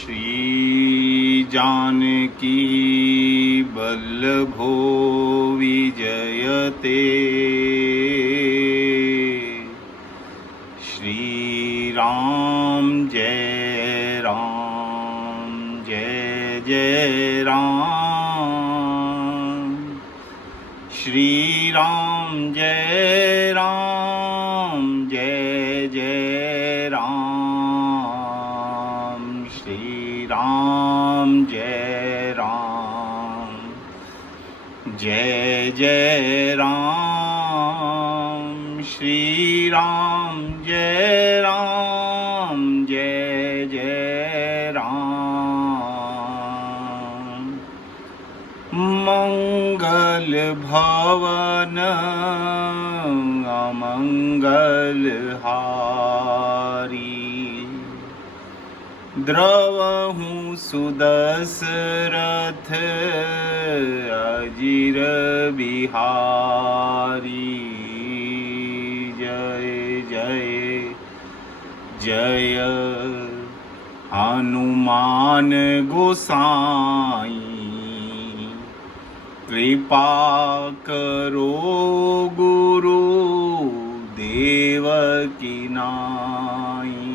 श्री जानकी वल्लभो विजयते। श्री राम जय जय राम। श्री राम जय जय राम। श्री राम जय जय राम। श्री राम जय जय राम। मंगल भवन अमंगल हारी। द्रवहूँ सुदशरथ अजिर बिहारी। जय जय जय हनुमान गोसाई। कृपा करो गुरु देव की नाई।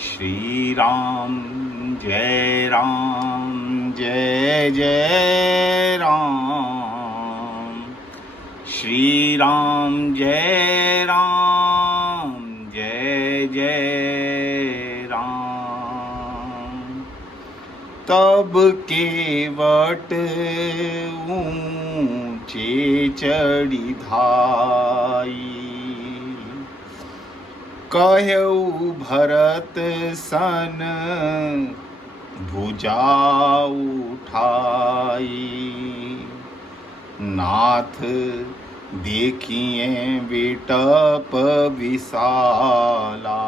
श्री राम जय जय राम। श्री राम जय जय राम। तब केवट ऊंचे चढ़ी धाई। कहऊ भरत सन भुजा उठाई। नाथ देखिए विटप विशाला।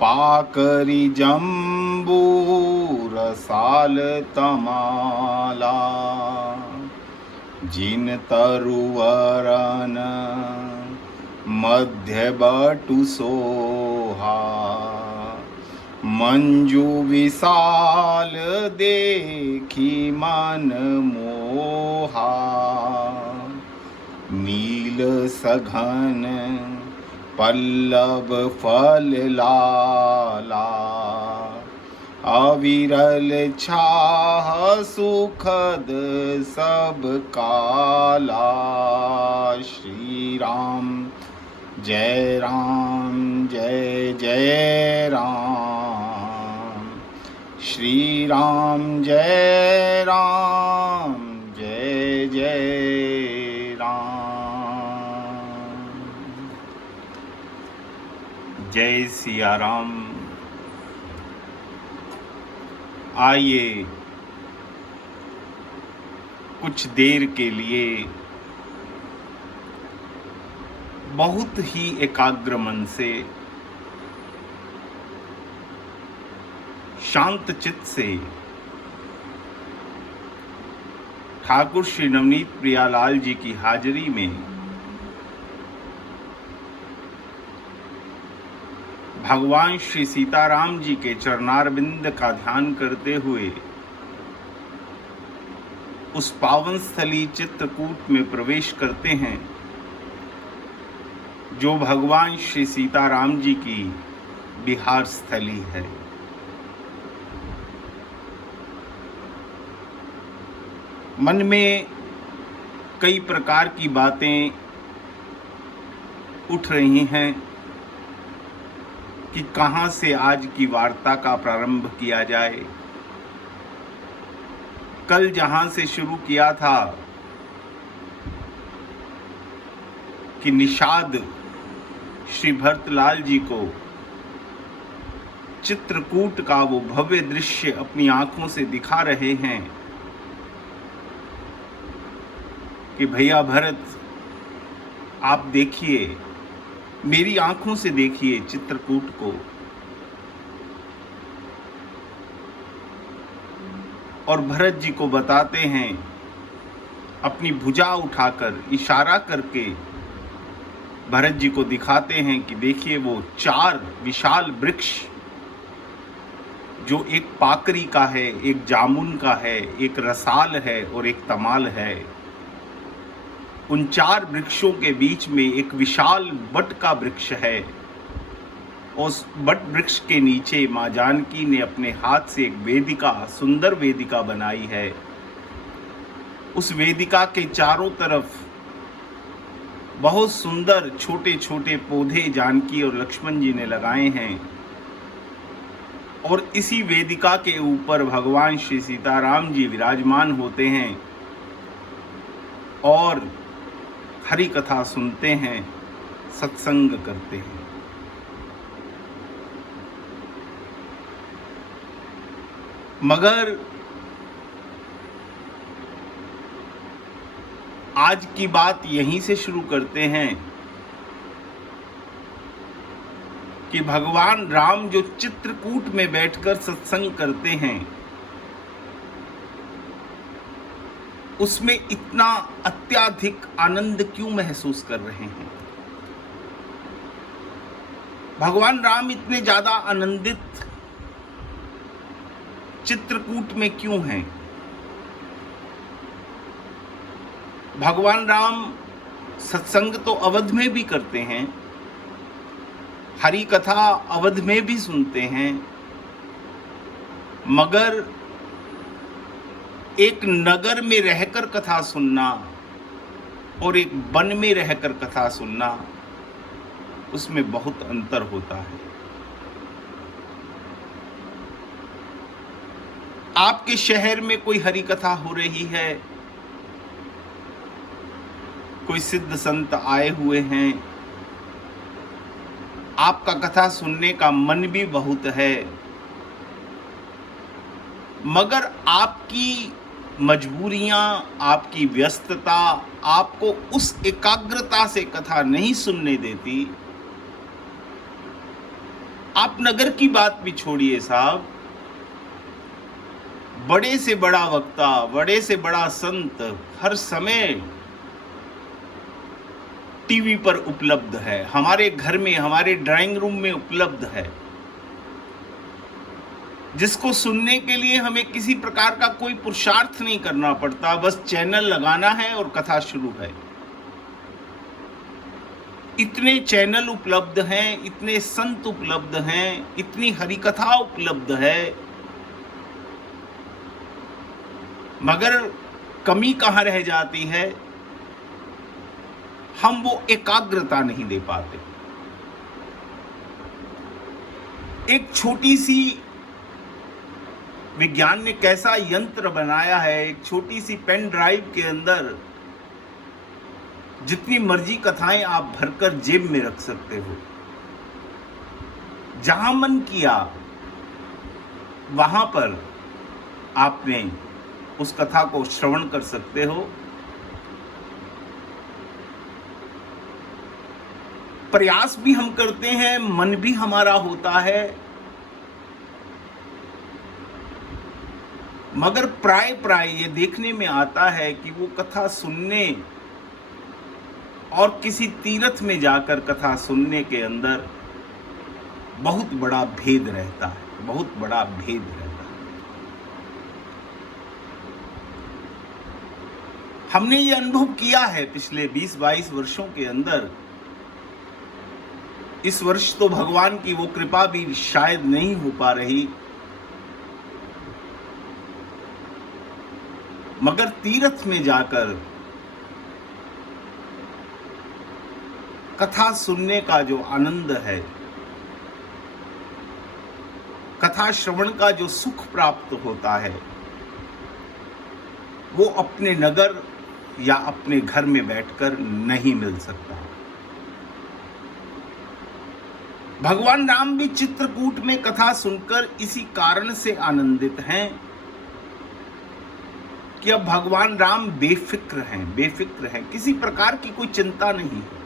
पाकरी जम्बू रसाल तमाला। जिन तरुवरन मध्य बटु सोहा। मंजू विशाल देखी मन मोहा। नील सघन पल्लव फल लाला। अविरल छाह सुखद सब काला। श्री राम जय जय राम। श्री राम जय जय राम। जय सिया राम। आइए कुछ देर के लिए बहुत ही एकाग्र मन से, शांत चित्त से ठाकुर श्री नवनीत प्रियालाल जी की हाजिरी में भगवान श्री सीताराम जी के चरणारविंद का ध्यान करते हुए उस पावन स्थली चित्रकूट में प्रवेश करते हैं जो भगवान श्री सीताराम जी की विहार स्थली है। मन में कई प्रकार की बातें उठ रही हैं कि कहां से आज की वार्ता का प्रारंभ किया जाए। कल जहां से शुरू किया था कि निषाद श्री भरतलाल जी को चित्रकूट का वो भव्य दृश्य अपनी आंखों से दिखा रहे हैं कि भैया भरत आप देखिए, मेरी आंखों से देखिए चित्रकूट को। और भरत जी को बताते हैं, अपनी भुजा उठाकर इशारा करके भरत जी को दिखाते हैं कि देखिए वो 4 विशाल वृक्ष जो एक पाकरी का है, एक जामुन का है, एक रसाल है और एक तमाल है। उन 4 वृक्षों के बीच में एक विशाल बट का वृक्ष है। उस बट वृक्ष के नीचे माँ जानकी ने अपने हाथ से एक वेदिका, सुंदर वेदिका बनाई है। उस वेदिका के चारों तरफ बहुत सुंदर छोटे छोटे पौधे जानकी और लक्ष्मण जी ने लगाए हैं और इसी वेदिका के ऊपर भगवान श्री सीताराम जी विराजमान होते हैं और हरि कथा सुनते हैं, सत्संग करते हैं। मगर आज की बात यहीं से शुरू करते हैं कि भगवान राम जो चित्रकूट में बैठकर सत्संग करते हैं, उसमें इतना अत्यधिक आनंद क्यों महसूस कर रहे हैं? भगवान राम इतने ज्यादा आनंदित चित्रकूट में क्यों हैं? भगवान राम सत्संग तो अवध में भी करते हैं, हरि कथा अवध में भी सुनते हैं, मगर एक नगर में रहकर कथा सुनना और एक वन में रहकर कथा सुनना, उसमें बहुत अंतर होता है। आपके शहर में कोई हरि कथा हो रही है, कोई सिद्ध संत आए हुए हैं, आपका कथा सुनने का मन भी बहुत है, मगर आपकी मजबूरियां, आपकी व्यस्तता आपको उस एकाग्रता से कथा नहीं सुनने देती। आप नगर की बात भी छोड़िए साहब, बड़े से बड़ा वक्ता, बड़े से बड़ा संत हर समय टीवी पर उपलब्ध है, हमारे घर में, हमारे ड्राइंग रूम में उपलब्ध है, जिसको सुनने के लिए हमें किसी प्रकार का कोई पुरुषार्थ नहीं करना पड़ता, बस चैनल लगाना है और कथा शुरू है। इतने चैनल उपलब्ध हैं, इतने संत उपलब्ध हैं, इतनी हरिकथा उपलब्ध है, मगर कमी कहाँ रह जाती है? हम वो एकाग्रता नहीं दे पाते। एक छोटी सी विज्ञान ने कैसा यंत्र बनाया है, एक छोटी सी पेन ड्राइव के अंदर जितनी मर्जी कथाएं आप भरकर जेब में रख सकते हो। जहां मन किया वहां पर आपने उस कथा को श्रवण कर सकते हो। प्रयास भी हम करते हैं, मन भी हमारा होता है, मगर प्राय ये देखने में आता है कि वो कथा सुनने और किसी तीर्थ में जाकर कथा सुनने के अंदर बहुत बड़ा भेद रहता है, बहुत बड़ा भेद रहता है। हमने ये अनुभव किया है पिछले 20-22 वर्षों के अंदर। इस वर्ष तो भगवान की वो कृपा भी शायद नहीं हो पा रही, मगर तीर्थ में जाकर कथा सुनने का जो आनंद है, कथा श्रवण का जो सुख प्राप्त होता है, वो अपने नगर या अपने घर में बैठकर नहीं मिल सकता। भगवान राम भी चित्रकूट में कथा सुनकर इसी कारण से आनंदित हैं कि अब भगवान राम बेफिक्र हैं, किसी प्रकार की कोई चिंता नहीं है।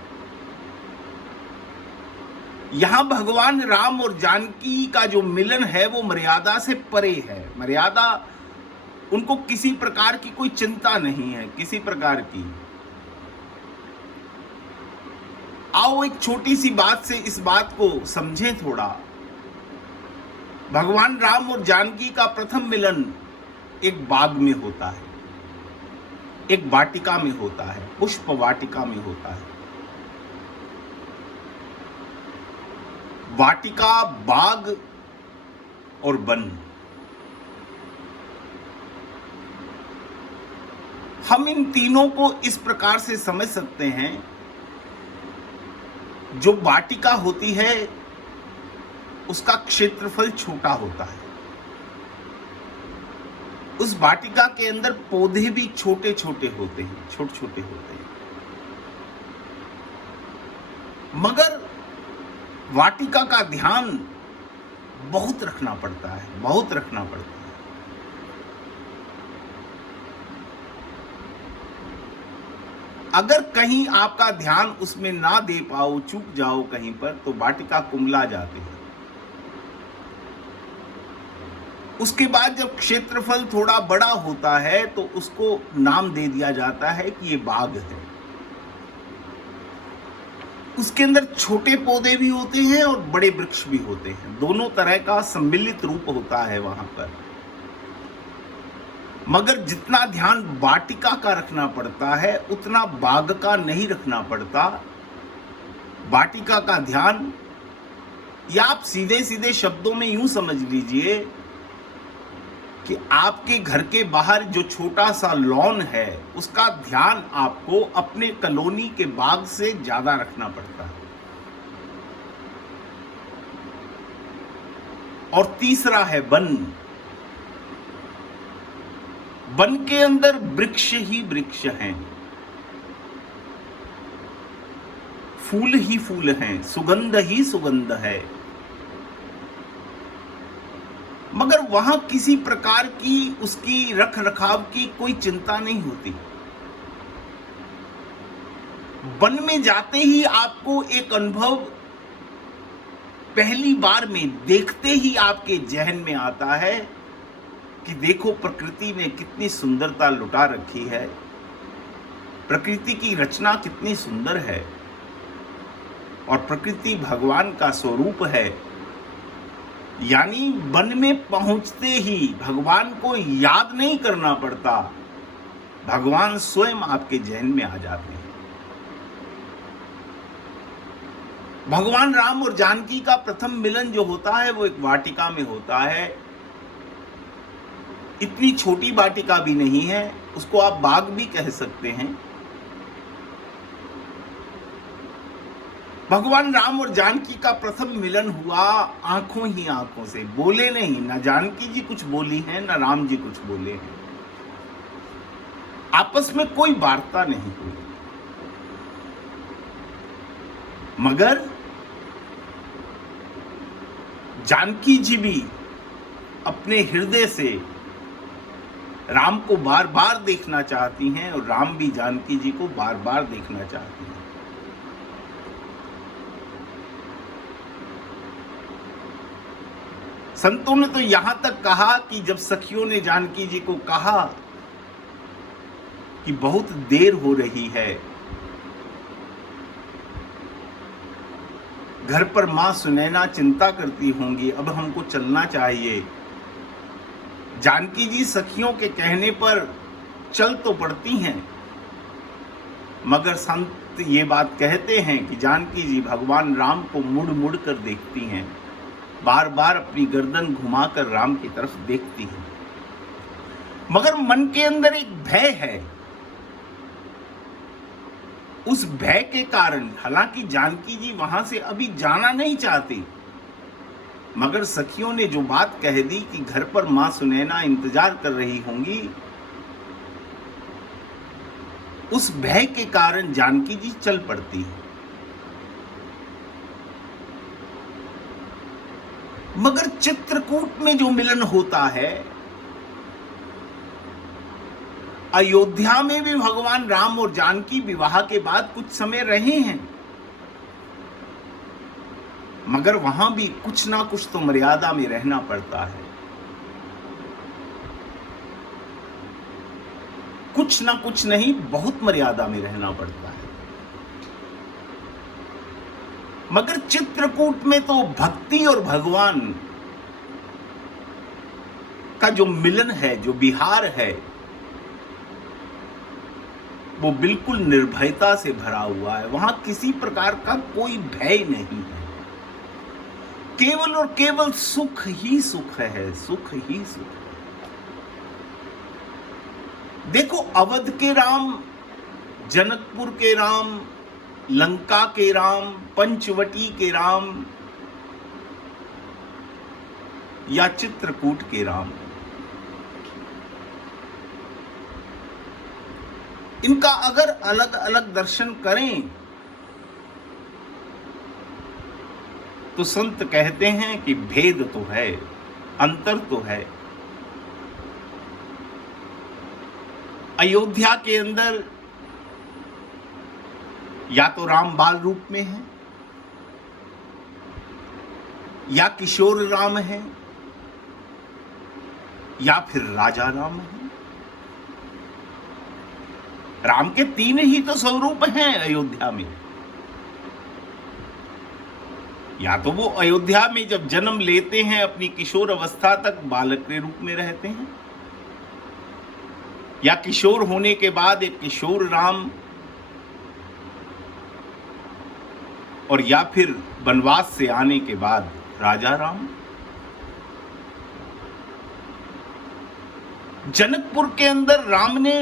यहां भगवान राम और जानकी का जो मिलन है वो मर्यादा से परे है। मर्यादा, उनको किसी प्रकार की कोई चिंता नहीं है, किसी प्रकार की। आओ एक छोटी सी बात से इस बात को समझें थोड़ा। भगवान राम और जानकी का प्रथम मिलन एक बाग में होता है, एक वाटिका में होता है, पुष्प वाटिका में होता है। वाटिका, बाग और वन, हम इन तीनों को इस प्रकार से समझ सकते हैं। जो वाटिका होती है उसका क्षेत्रफल छोटा होता है। उस वाटिका के अंदर पौधे भी छोटे छोटे होते हैं, छोटे छोटे होते हैं, मगर वाटिका का ध्यान बहुत रखना पड़ता है, बहुत रखना पड़ता है। अगर कहीं आपका ध्यान उसमें ना दे पाओ, चूक जाओ कहीं पर, तो वाटिका कुंभला जाती है। उसके बाद जब क्षेत्रफल थोड़ा बड़ा होता है तो उसको नाम दे दिया जाता है कि ये बाग है। उसके अंदर छोटे पौधे भी होते हैं और बड़े वृक्ष भी होते हैं, दोनों तरह का सम्मिलित रूप होता है वहां पर। मगर जितना ध्यान वाटिका का रखना पड़ता है उतना बाग का नहीं रखना पड़ता। वाटिका का ध्यान, या आप सीधे सीधे शब्दों में यूं समझ लीजिए कि आपके घर के बाहर जो छोटा सा लॉन है उसका ध्यान आपको अपने कॉलोनी के बाग से ज्यादा रखना पड़ता है। और तीसरा है वन। वन के अंदर वृक्ष ही वृक्ष हैं, फूल ही फूल हैं, सुगंध ही सुगंध है, मगर वहां किसी प्रकार की उसकी रख रखाव की कोई चिंता नहीं होती। वन में जाते ही आपको एक अनुभव पहली बार में देखते ही आपके जहन में आता है कि देखो प्रकृति ने कितनी सुंदरता लुटा रखी है, प्रकृति की रचना कितनी सुंदर है, और प्रकृति भगवान का स्वरूप है। यानी वन में पहुंचते ही भगवान को याद नहीं करना पड़ता, भगवान स्वयं आपके जहन में आ जाते हैं। भगवान राम और जानकी का प्रथम मिलन जो होता है वो एक वाटिका में होता है। इतनी छोटी वाटिका भी नहीं है, उसको आप बाग भी कह सकते हैं। भगवान राम और जानकी का प्रथम मिलन हुआ आंखों ही आंखों से, बोले नहीं, ना जानकी जी कुछ बोली हैं ना राम जी कुछ बोले हैं, आपस में कोई वार्ता नहीं हुई, मगर जानकी जी भी अपने हृदय से राम को बार बार देखना चाहती हैं और राम भी जानकी जी को बार बार देखना चाहती हैं। संतों ने तो यहां तक कहा कि जब सखियों ने जानकी जी को कहा कि बहुत देर हो रही है, घर पर मां सुनैना चिंता करती होंगी, अब हमको चलना चाहिए। जानकी जी सखियों के कहने पर चल तो पड़ती हैं, मगर संत ये बात कहते हैं कि जानकी जी भगवान राम को मुड़ मुड़ कर देखती हैं, बार बार अपनी गर्दन घुमाकर राम की तरफ देखती हैं, मगर मन के अंदर एक भय है। उस भय के कारण, हालांकि जानकी जी वहां से अभी जाना नहीं चाहती, मगर सखियों ने जो बात कह दी कि घर पर मां सुनैना इंतजार कर रही होंगी, उस भय के कारण जानकी जी चल पड़ती है। मगर चित्रकूट में जो मिलन होता है, अयोध्या में भी भगवान राम और जानकी विवाह के बाद कुछ समय रहे हैं, मगर वहां भी कुछ ना कुछ तो मर्यादा में रहना पड़ता है। कुछ ना कुछ नहीं, बहुत मर्यादा में रहना पड़ता है। मगर चित्रकूट में तो भक्ति और भगवान का जो मिलन है, जो विहार है, वो बिल्कुल निर्भयता से भरा हुआ है। वहां किसी प्रकार का कोई भय नहीं है, केवल और केवल सुख ही सुख है, सुख ही सुख है। देखो, अवध के राम, जनकपुर के राम, लंका के राम, पंचवटी के राम या चित्रकूट के राम, इनका अगर अलग अलग दर्शन करें तो संत कहते हैं कि भेद तो है, अंतर तो है। अयोध्या के अंदर या तो राम बाल रूप में है, या किशोर राम है, या फिर राजा राम है। राम के तीन ही तो स्वरूप हैं अयोध्या में। या तो वो अयोध्या में जब जन्म लेते हैं अपनी किशोर अवस्था तक बालक के रूप में रहते हैं, या किशोर होने के बाद एक किशोर राम, और या फिर वनवास से आने के बाद राजा राम। जनकपुर के अंदर राम ने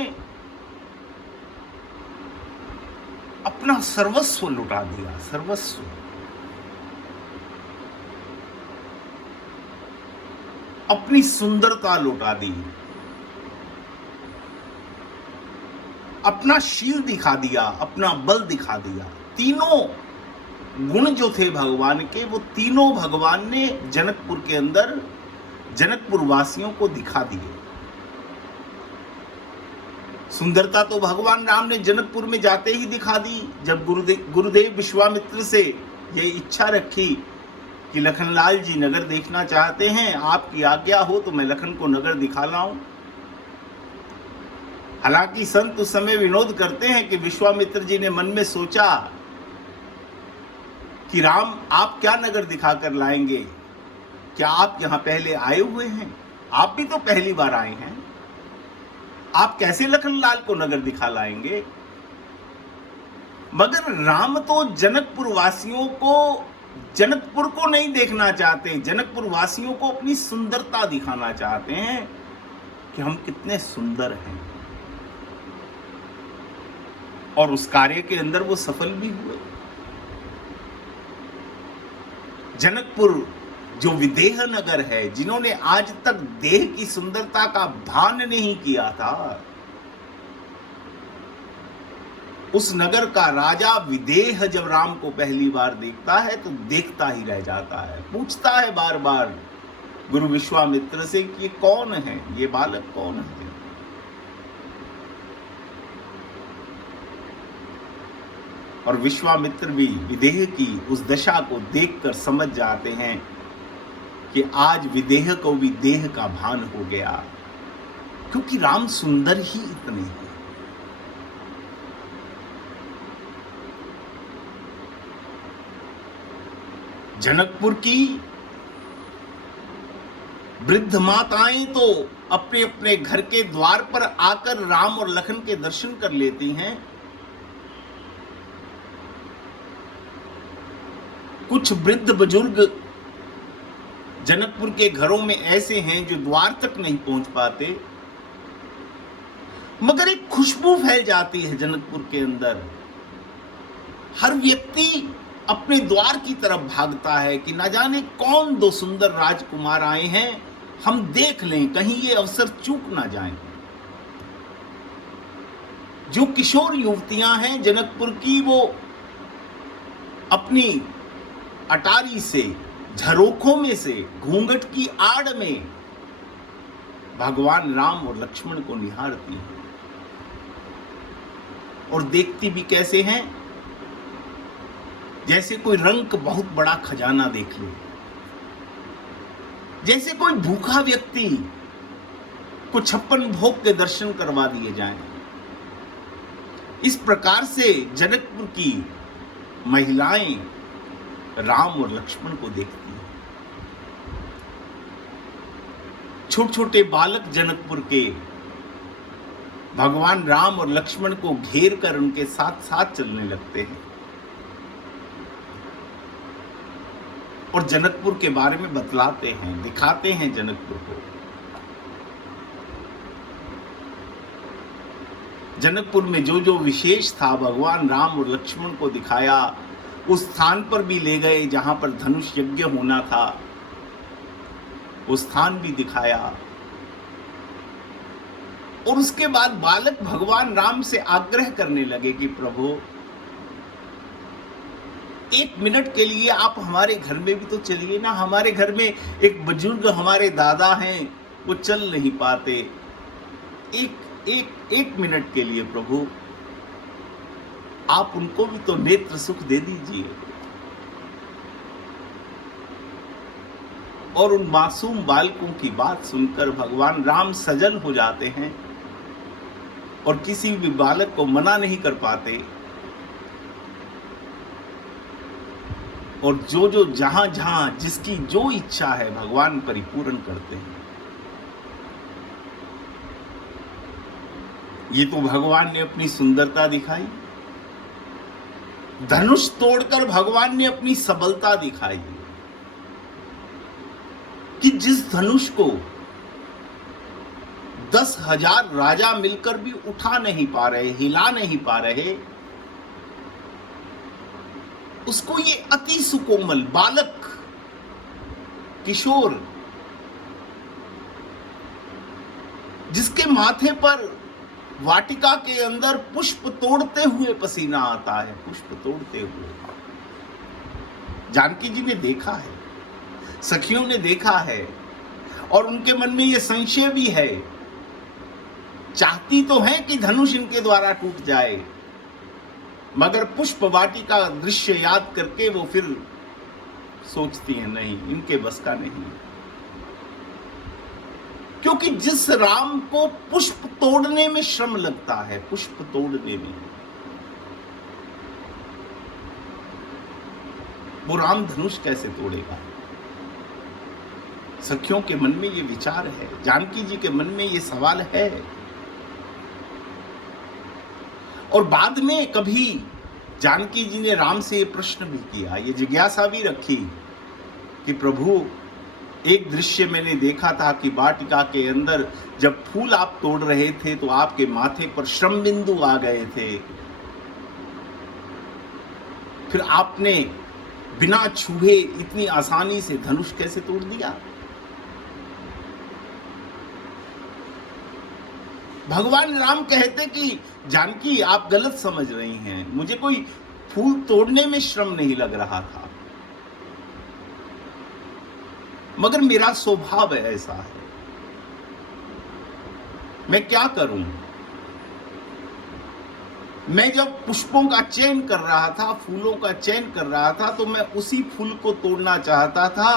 अपना सर्वस्व लुटा दिया, सर्वस्व। अपनी सुंदरता लुटा दी, अपना शील दिखा दिया, अपना बल दिखा दिया। तीनों गुण जो थे भगवान के, वो तीनों भगवान ने जनकपुर के अंदर जनकपुर वासियों को दिखा दिए। सुंदरता तो भगवान राम ने जनकपुर में जाते ही दिखा दी। जब गुरुदेव विश्वामित्र से ये इच्छा रखी कि लखनलाल जी नगर देखना चाहते हैं, आपकी आज्ञा हो तो मैं लखन को नगर दिखा लाऊं। हालांकि संत उस समय विनोद करते हैं कि विश्वामित्र जी ने मन में सोचा कि राम, आप क्या नगर दिखा कर लाएंगे? क्या आप यहां पहले आए हुए हैं? आप भी तो पहली बार आए हैं, आप कैसे लखनलाल को नगर दिखा लाएंगे? मगर राम तो जनकपुर वासियों को, जनकपुर को नहीं देखना चाहते, जनकपुर वासियों को अपनी सुंदरता दिखाना चाहते हैं कि हम कितने सुंदर हैं। और उस कार्य के अंदर वो सफल भी हुए। जनकपुर जो विदेह नगर है, जिन्होंने आज तक देह की सुंदरता का भान नहीं किया था, उस नगर का राजा विदेह जब राम को पहली बार देखता है तो देखता ही रह जाता है। पूछता है बार बार गुरु विश्वामित्र से कि ये कौन है, ये बालक कौन है? और विश्वामित्र भी विदेह की उस दशा को देखकर समझ जाते हैं कि आज विदेह को भी देह का भान हो गया, क्योंकि राम सुंदर ही इतने हैं। जनकपुर की वृद्ध माताएं तो अपने अपने घर के द्वार पर आकर राम और लखन के दर्शन कर लेती हैं। कुछ वृद्ध बुजुर्ग जनकपुर के घरों में ऐसे हैं जो द्वार तक नहीं पहुंच पाते, मगर एक खुशबू फैल जाती है जनकपुर के अंदर। हर व्यक्ति अपने द्वार की तरफ भागता है कि ना जाने कौन दो सुंदर राजकुमार आए हैं, हम देख लें, कहीं ये अवसर चूक ना जाए। जो किशोर युवतियां हैं जनकपुर की, वो अपनी अटारी से, झरोखों में से, घूंघट की आड़ में भगवान राम और लक्ष्मण को निहारती हैं। और देखती भी कैसे हैं? जैसे कोई रंक बहुत बड़ा खजाना देख ले, जैसे कोई भूखा व्यक्ति को 56 भोग के दर्शन करवा दिए जाएं। इस प्रकार से जनकपुर की महिलाएं राम और लक्ष्मण को देखती हैं। छोटे छोटे बालक जनकपुर के भगवान राम और लक्ष्मण को घेर कर उनके साथ साथ चलने लगते हैं और जनकपुर के बारे में बतलाते हैं, दिखाते हैं जनकपुर को। जनकपुर में जो जो विशेष था भगवान राम और लक्ष्मण को दिखाया। उस स्थान पर भी ले गए जहां पर धनुष यज्ञ होना था, वो स्थान भी दिखाया। और उसके बाद बालक भगवान राम से आग्रह करने लगे कि प्रभु 1 मिनट के लिए आप हमारे घर में भी तो चलिए ना। हमारे घर में एक बुजुर्ग हमारे दादा हैं, वो चल नहीं पाते। एक मिनट के लिए प्रभु आप उनको भी तो नेत्र सुख दे दीजिए। और उन मासूम बालकों की बात सुनकर भगवान राम सजल हो जाते हैं और किसी भी बालक को मना नहीं कर पाते। और जो जो जहां जहां जिसकी जो इच्छा है भगवान परिपूर्ण करते हैं। ये तो भगवान ने अपनी सुंदरता दिखाई। धनुष तोड़कर भगवान ने अपनी सबलता दिखाई कि जिस धनुष को 10,000 राजा मिलकर भी उठा नहीं पा रहे, हिला नहीं पा रहे, उसको ये अति सुकोमल बालक, किशोर, जिसके माथे पर वाटिका के अंदर पुष्प तोड़ते हुए पसीना आता है, पुष्प तोड़ते हुए। जानकी जी ने देखा है, सखियों ने देखा है और उनके मन में यह संशय भी है। चाहती तो है कि धनुष इनके द्वारा टूट जाए, मगर पुष्प वाटिका का दृश्य याद करके वो फिर सोचती है नहीं, इनके बस का नहीं। क्योंकि जिस राम को पुष्प तोड़ने में श्रम लगता है, पुष्प तोड़ने में, वो राम धनुष कैसे तोड़ेगा? सखियों के मन में ये विचार है, जानकी जी के मन में ये सवाल है। और बाद में कभी जानकी जी ने राम से ये प्रश्न भी किया, ये जिज्ञासा भी रखी कि प्रभु एक दृश्य मैंने देखा था कि वाटिका के अंदर जब फूल आप तोड़ रहे थे तो आपके माथे पर श्रम बिंदु आ गए थे, फिर आपने बिना छुए इतनी आसानी से धनुष कैसे तोड़ दिया? भगवान राम कहते कि जानकी आप गलत समझ रही हैं, मुझे कोई फूल तोड़ने में श्रम नहीं लग रहा था, मगर मेरा स्वभाव ऐसा है, मैं क्या करूं? मैं जब पुष्पों का चयन कर रहा था, फूलों का चयन कर रहा था, तो मैं उसी फूल को तोड़ना चाहता था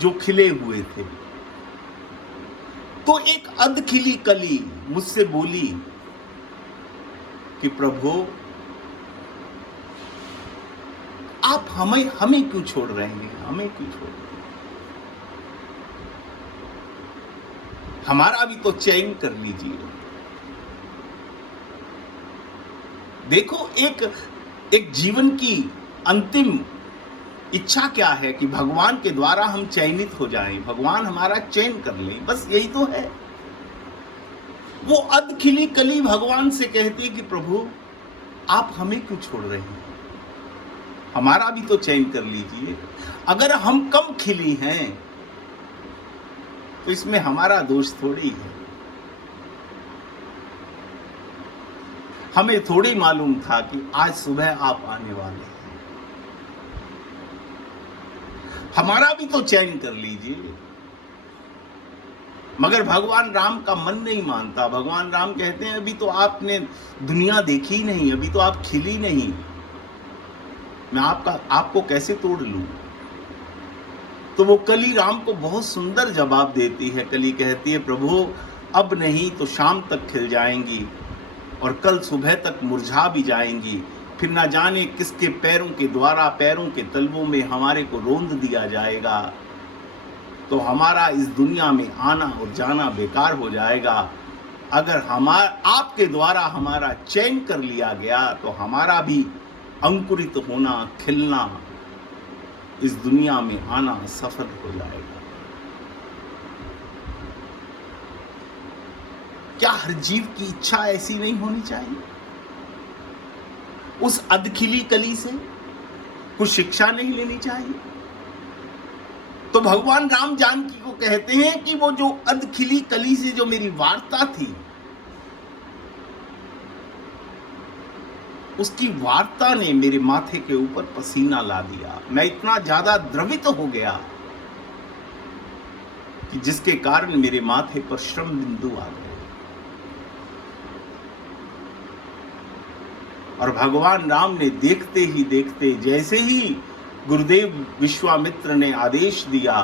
जो खिले हुए थे। तो एक अधखिली कली मुझसे बोली कि प्रभु आप हमें क्यों छोड़ रहे हैं? हमें क्यों छोड़ रहे हैं? हमारा भी तो चयन कर लीजिए। देखो एक जीवन की अंतिम इच्छा क्या है कि भगवान के द्वारा हम चयनित हो जाएं, भगवान हमारा चयन कर लें, बस यही तो है। वो अधखिली कली भगवान से कहती है कि प्रभु आप हमें क्यों छोड़ रहे हैं? हमारा भी तो चयन कर लीजिए। अगर हम कम खिली हैं तो इसमें हमारा दोष थोड़ी है। हमें थोड़ी मालूम था कि आज सुबह आप आने वाले हैं, हमारा भी तो चयन कर लीजिए। मगर भगवान राम का मन नहीं मानता। भगवान राम कहते हैं अभी तो आपने दुनिया देखी नहीं, अभी तो आप खिली नहीं, मैं आपको कैसे तोड़ लूं? तो वो कली राम को बहुत सुंदर जवाब देती है। कली कहती है प्रभु अब नहीं तो शाम तक खिल जाएंगी और कल सुबह तक मुरझा भी जाएंगी, फिर ना जाने किसके पैरों के द्वारा, पैरों के तलवों में हमारे को रोंद दिया जाएगा। तो हमारा इस दुनिया में आना और जाना बेकार हो जाएगा। अगर आपके द्वारा हमारा चयन कर लिया गया तो हमारा भी अंकुरित होना, खिलना, इस दुनिया में आना सफल हो जाएगा। क्या हर जीव की इच्छा ऐसी नहीं होनी चाहिए? उस अधखिली कली से कुछ शिक्षा नहीं लेनी चाहिए? तो भगवान राम जानकी को कहते हैं कि वो जो अधखिली कली से जो मेरी वार्ता थी, उसकी वार्ता ने मेरे माथे के ऊपर पसीना ला दिया। मैं इतना ज्यादा द्रवित हो गया कि जिसके कारण मेरे माथे पर श्रम बिंदु आ गए। और भगवान राम ने देखते ही देखते, जैसे ही गुरुदेव विश्वामित्र ने आदेश दिया,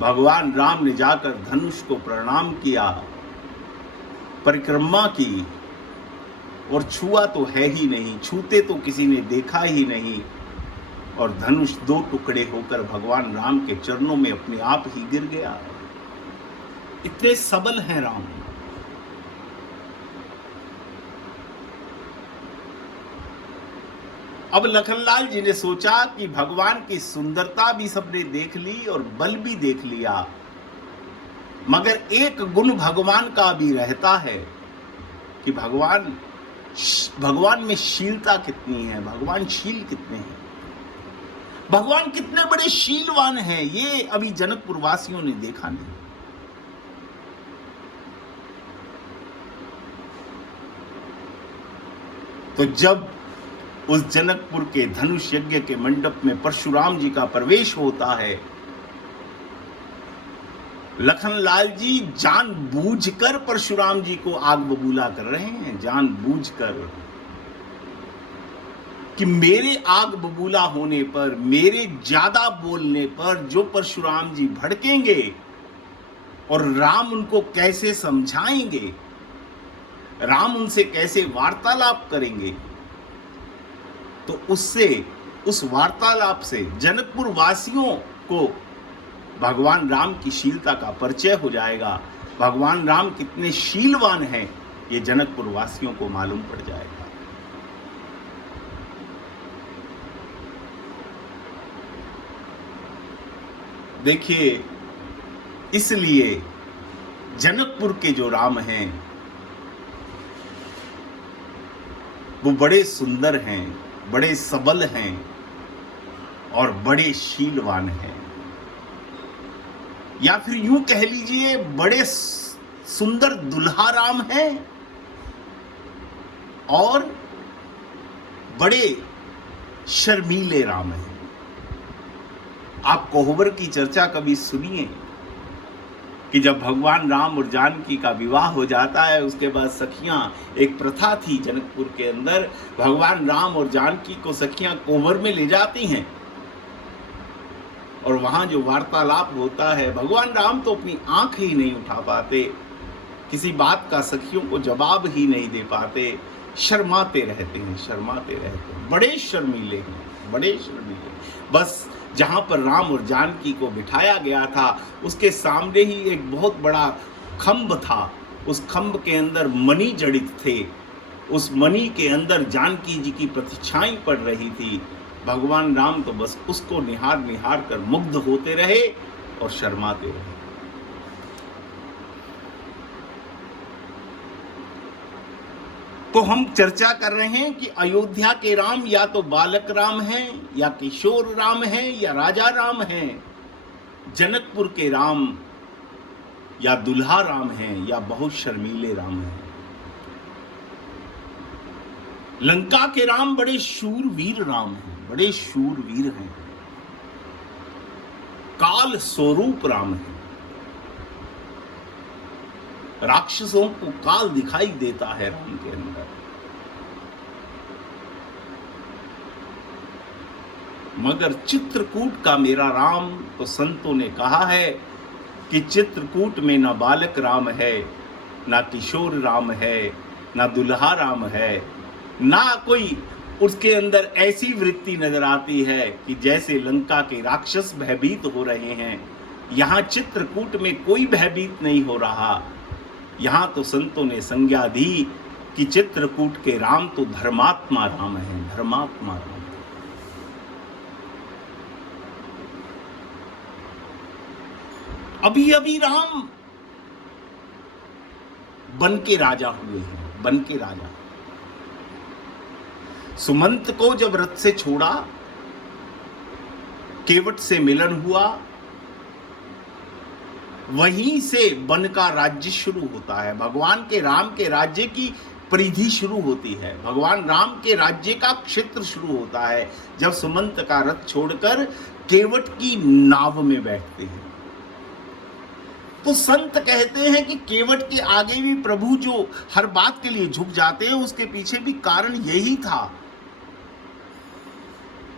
भगवान राम ने जाकर धनुष को प्रणाम किया, परिक्रमा की, और छुआ तो है ही नहीं, छूते तो किसी ने देखा ही नहीं, और धनुष 2 टुकड़े होकर भगवान राम के चरणों में अपने आप ही गिर गया। इतने सबल हैं राम। अब लखनलाल जी ने सोचा कि भगवान की सुंदरता भी सबने देख ली और बल भी देख लिया, मगर एक गुण भगवान का भी रहता है कि भगवान में शीलता कितनी है, भगवान शील कितने हैं, भगवान कितने बड़े शीलवान हैं, ये अभी जनकपुर वासियों ने देखा नहीं। तो जब उस जनकपुर के धनुष यज्ञ के मंडप में परशुराम जी का प्रवेश होता है, लखनलाल जी जानबूझकर परशुराम जी को आग बबूला कर रहे हैं, जानबूझकर, कि मेरे आग बबूला होने पर, मेरे ज्यादा बोलने पर जो परशुराम जी भड़केंगे और राम उनको कैसे समझाएंगे, राम उनसे कैसे वार्तालाप करेंगे, तो उस वार्तालाप से जनकपुर वासियों को भगवान राम की शीलता का परिचय हो जाएगा। भगवान राम कितने शीलवान हैं ये जनकपुर वासियों को मालूम पड़ जाएगा। देखिए, इसलिए जनकपुर के जो राम हैं वो बड़े सुंदर हैं, बड़े सबल हैं और बड़े शीलवान हैं, या फिर यूं कह लीजिए बड़े सुंदर दुल्हा राम हैं और बड़े शर्मीले राम हैं। आप कोहबर की चर्चा कभी सुनिए कि जब भगवान राम और जानकी का विवाह हो जाता है, उसके बाद सखियां, एक प्रथा थी जनकपुर के अंदर, भगवान राम और जानकी को सखियां कोहबर में ले जाती हैं और वहां जो वार्तालाप होता है, भगवान राम तो अपनी आंख ही नहीं उठा पाते, किसी बात का सखियों को जवाब ही नहीं दे पाते, शर्माते रहते हैं, बड़े शर्मीले हैं, बड़े शर्मीले। बस जहां पर राम और जानकी को बिठाया गया था उसके सामने ही एक बहुत बड़ा खंभ था, उस खंभ के अंदर मणि जड़ित थे, उस मणि के अंदर जानकी जी की प्रतिछाई पड़ रही थी। भगवान राम तो बस उसको निहार निहार कर मुग्ध होते रहे और शर्माते रहे। तो हम चर्चा कर रहे हैं कि अयोध्या के राम या तो बालक राम हैं, या किशोर राम हैं, या राजा राम हैं। जनकपुर के राम या दुल्हा राम हैं, या बहुत शर्मीले राम हैं। लंका के राम बड़े शूरवीर राम हैं, बड़े शूरवीर हैं, काल स्वरूप राम हैं। राक्षसों को काल दिखाई देता है राम के अंदर। मगर चित्रकूट का मेरा राम, तो संतों ने कहा है कि चित्रकूट में ना बालक राम है, ना किशोर राम है, ना दुल्हा राम है, ना कोई उसके अंदर ऐसी वृत्ति नजर आती है कि जैसे लंका के राक्षस भयभीत हो रहे हैं यहाँ चित्रकूट में कोई भयभीत नहीं हो रहा। यहाँ तो संतों ने संज्ञा दी कि चित्रकूट के राम तो धर्मात्मा राम है, धर्मात्मा राम। अभी अभी राम बन के राजा हुए हैं, बन के राजा। सुमंत को जब रथ से छोड़ा, केवट से मिलन हुआ, वहीं से वन का राज्य शुरू होता है। भगवान के राम के राज्य की परिधि शुरू होती है, भगवान राम के राज्य का क्षेत्र शुरू होता है जब सुमंत का रथ छोड़कर केवट की नाव में बैठते हैं। तो संत कहते हैं कि केवट के आगे भी प्रभु जो हर बात के लिए झुक जाते हैं, उसके पीछे भी कारण यही था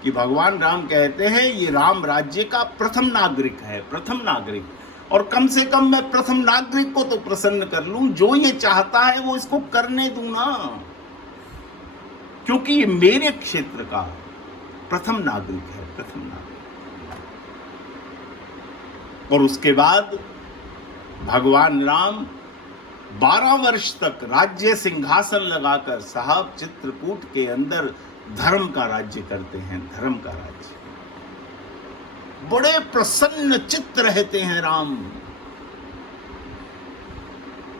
कि भगवान राम कहते हैं ये राम राज्य का प्रथम नागरिक है, प्रथम नागरिक, और कम से कम मैं प्रथम नागरिक को तो प्रसन्न कर लूं, जो ये चाहता है वो इसको करने दूं ना, क्योंकि ये मेरे क्षेत्र का प्रथम नागरिक है, प्रथम नागरिक। और उसके बाद भगवान राम 12 वर्ष तक राज्य सिंहासन लगाकर साहब चित्रकूट के अंदर धर्म का राज्य करते हैं, धर्म का राज्य। बड़े प्रसन्न चित्त रहते हैं राम।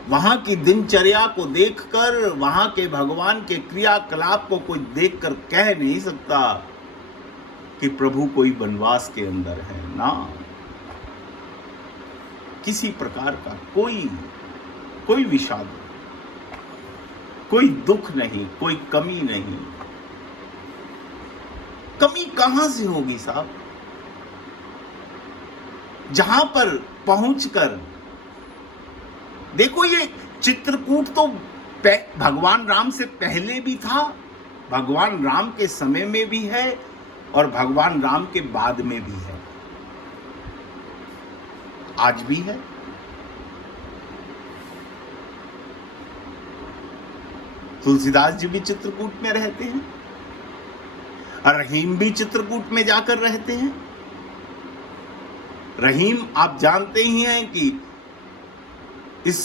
वहां की दिनचर्या को देखकर, वहां के भगवान के क्रियाकलाप को कोई देखकर कह नहीं सकता कि प्रभु कोई वनवास के अंदर है ना। किसी प्रकार का कोई विषाद, कोई दुख नहीं, कोई कमी नहीं। कमी कहां से होगी साहब? जहां पर पहुंचकर देखो, ये चित्रकूट तो भगवान राम से पहले भी था, भगवान राम के समय में भी है और भगवान राम के बाद में भी है, आज भी है। तुलसीदास जी भी चित्रकूट में रहते हैं, रहीम भी चित्रकूट में जाकर रहते हैं। रहीम आप जानते ही हैं कि इस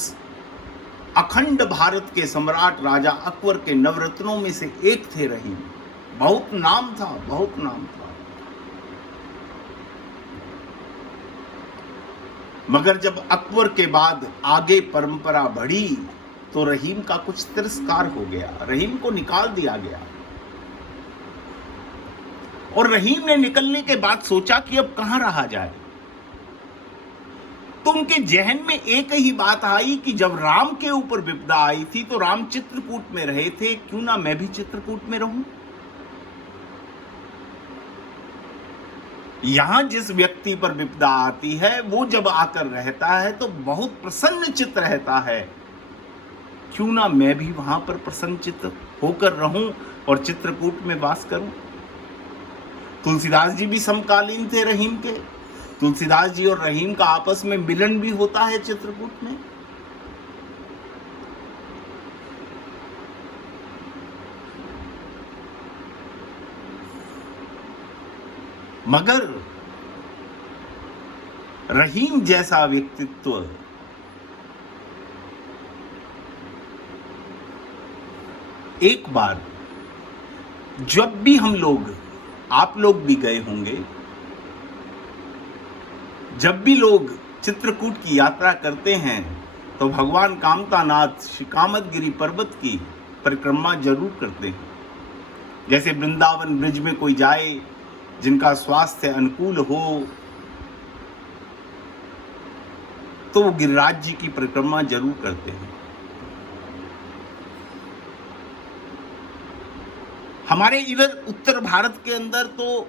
अखंड भारत के सम्राट राजा अकबर के नवरत्नों में से एक थे रहीम। बहुत नाम था, बहुत नाम था। मगर जब अकबर के बाद आगे परंपरा बढ़ी तो रहीम का कुछ तिरस्कार हो गया, रहीम को निकाल दिया गया। और रहीम ने निकलने के बाद सोचा कि अब कहां रहा जाए। तो उनके जहन में एक ही बात आई कि जब राम के ऊपर विपदा आई थी तो राम चित्रकूट में रहे थे, क्यों ना मैं भी चित्रकूट में रहूं। यहां जिस व्यक्ति पर विपदा आती है वो जब आकर रहता है तो बहुत प्रसन्न चित्त रहता है, क्यों ना मैं भी वहां पर प्रसन्न चित्त होकर रहूं और चित्रकूट में वास करूं। तुलसीदास जी भी समकालीन थे रहीम के। तुलसीदास जी और रहीम का आपस में मिलन भी होता है चित्रकूट में। मगर रहीम जैसा व्यक्तित्व एक बार जब भी हम लोग, आप लोग भी गए होंगे, जब भी लोग चित्रकूट की यात्रा करते हैं तो भगवान कामतानाथ श्री कामदगिरि पर्वत की परिक्रमा जरूर करते हैं। जैसे वृंदावन ब्रिज में कोई जाए जिनका स्वास्थ्य अनुकूल हो तो वो गिरिराज जी की परिक्रमा जरूर करते हैं। हमारे इधर उत्तर भारत के अंदर तो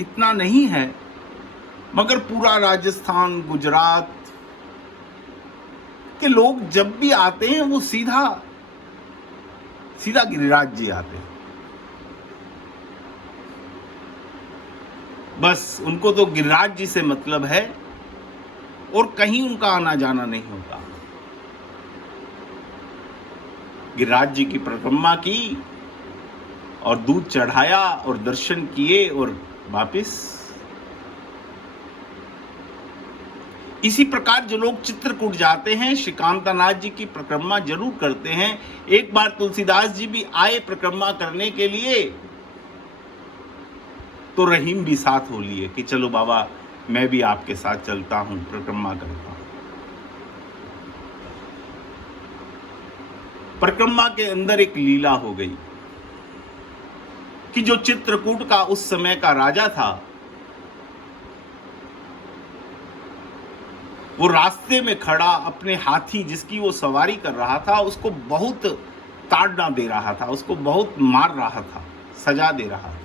इतना नहीं है, मगर पूरा राजस्थान, गुजरात के लोग जब भी आते हैं वो सीधा गिरिराज जी आते हैं। बस उनको तो गिरिराज जी से मतलब है और कहीं उनका आना जाना नहीं होता। गिरिराज जी की परिक्रमा की और दूध चढ़ाया और दर्शन किए और वापिस इसी प्रकार जो लोग चित्रकूट जाते हैं, श्री कामतानाथ जी की परिक्रमा जरूर करते हैं। एक बार तुलसीदास जी भी आए परिक्रमा करने के लिए, तो रहीम भी साथ हो लिए कि चलो बाबा मैं भी आपके साथ चलता हूं, परिक्रमा करता हूं। परिक्रमा के अंदर एक लीला हो गई कि जो चित्रकूट का उस समय का राजा था, वो रास्ते में खड़ा अपने हाथी जिसकी वो सवारी कर रहा था उसको बहुत ताड़ना दे रहा था, उसको बहुत मार रहा था, सजा दे रहा था।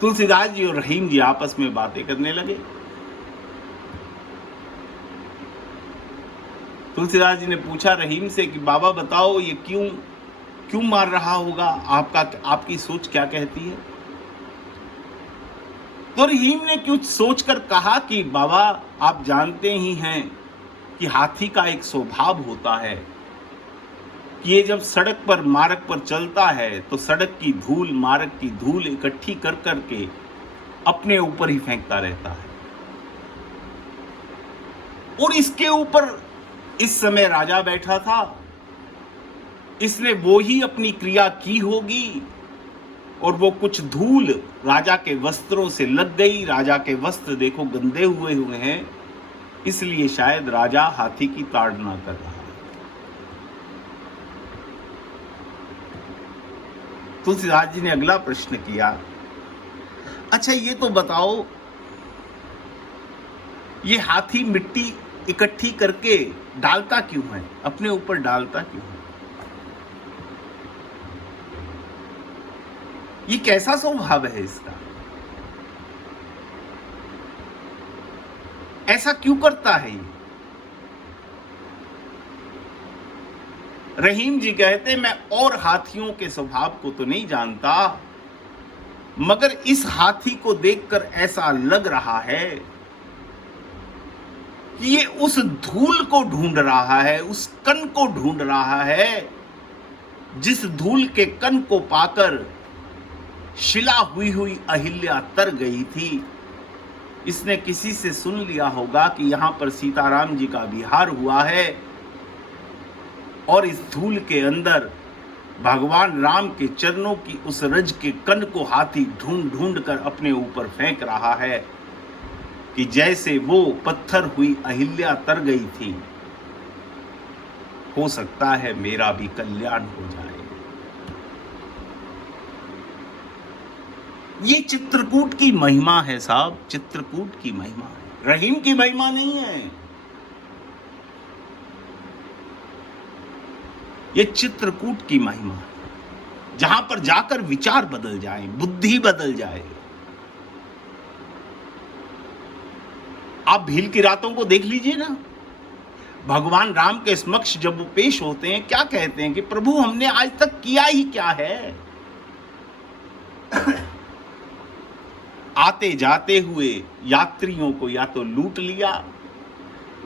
तुलसीदास जी और रहीम जी आपस में बातें करने लगे। तुलसीदास जी ने पूछा रहीम से कि बाबा बताओ ये क्यों मार रहा होगा, आपकी सोच क्या कहती है? तो रहीम ने कुछ सोचकर कहा कि बाबा आप जानते ही हैं कि हाथी का एक स्वभाव होता है कि ये जब सड़क पर मार्ग पर चलता है तो सड़क की धूल, मार्ग की धूल इकट्ठी कर करके अपने ऊपर ही फेंकता रहता है, और इसके ऊपर इस समय राजा बैठा था, इसने वो ही अपनी क्रिया की होगी और वो कुछ धूल राजा के वस्त्रों से लग गई। राजा के वस्त्र देखो गंदे हुए हैं, इसलिए शायद राजा हाथी की ताड़ना कर रहा है। तुलसीदास जी ने अगला प्रश्न किया, अच्छा ये तो बताओ ये हाथी मिट्टी इकट्ठी करके डालता क्यों है, अपने ऊपर डालता क्यों है? ये कैसा स्वभाव है इसका, ऐसा क्यों करता है ये? रहीम जी कहते मैं और हाथियों के स्वभाव को तो नहीं जानता, मगर इस हाथी को देखकर ऐसा लग रहा है कि ये उस धूल को ढूंढ रहा है, उस कण को ढूंढ रहा है जिस धूल के कण को पाकर शिला हुई अहिल्या तर गई थी। इसने किसी से सुन लिया होगा कि यहां पर सीताराम जी का विहार हुआ है और इस धूल के अंदर भगवान राम के चरणों की उस रज के कण को हाथी ढूंढ ढूंढ कर अपने ऊपर फेंक रहा है कि जैसे वो पत्थर हुई अहिल्या तर गई थी, हो सकता है मेरा भी कल्याण हो जाए। ये चित्रकूट की महिमा है साहब, चित्रकूट की महिमा है, रहीम की महिमा नहीं है। ये चित्रकूट की महिमा है, जहां पर जाकर विचार बदल जाए, बुद्धि बदल जाए। आप भील की रातों को देख लीजिए ना, भगवान राम के समक्ष जब वो पेश होते हैं क्या कहते हैं कि प्रभु हमने आज तक किया ही क्या है। आते जाते हुए यात्रियों को या तो लूट लिया,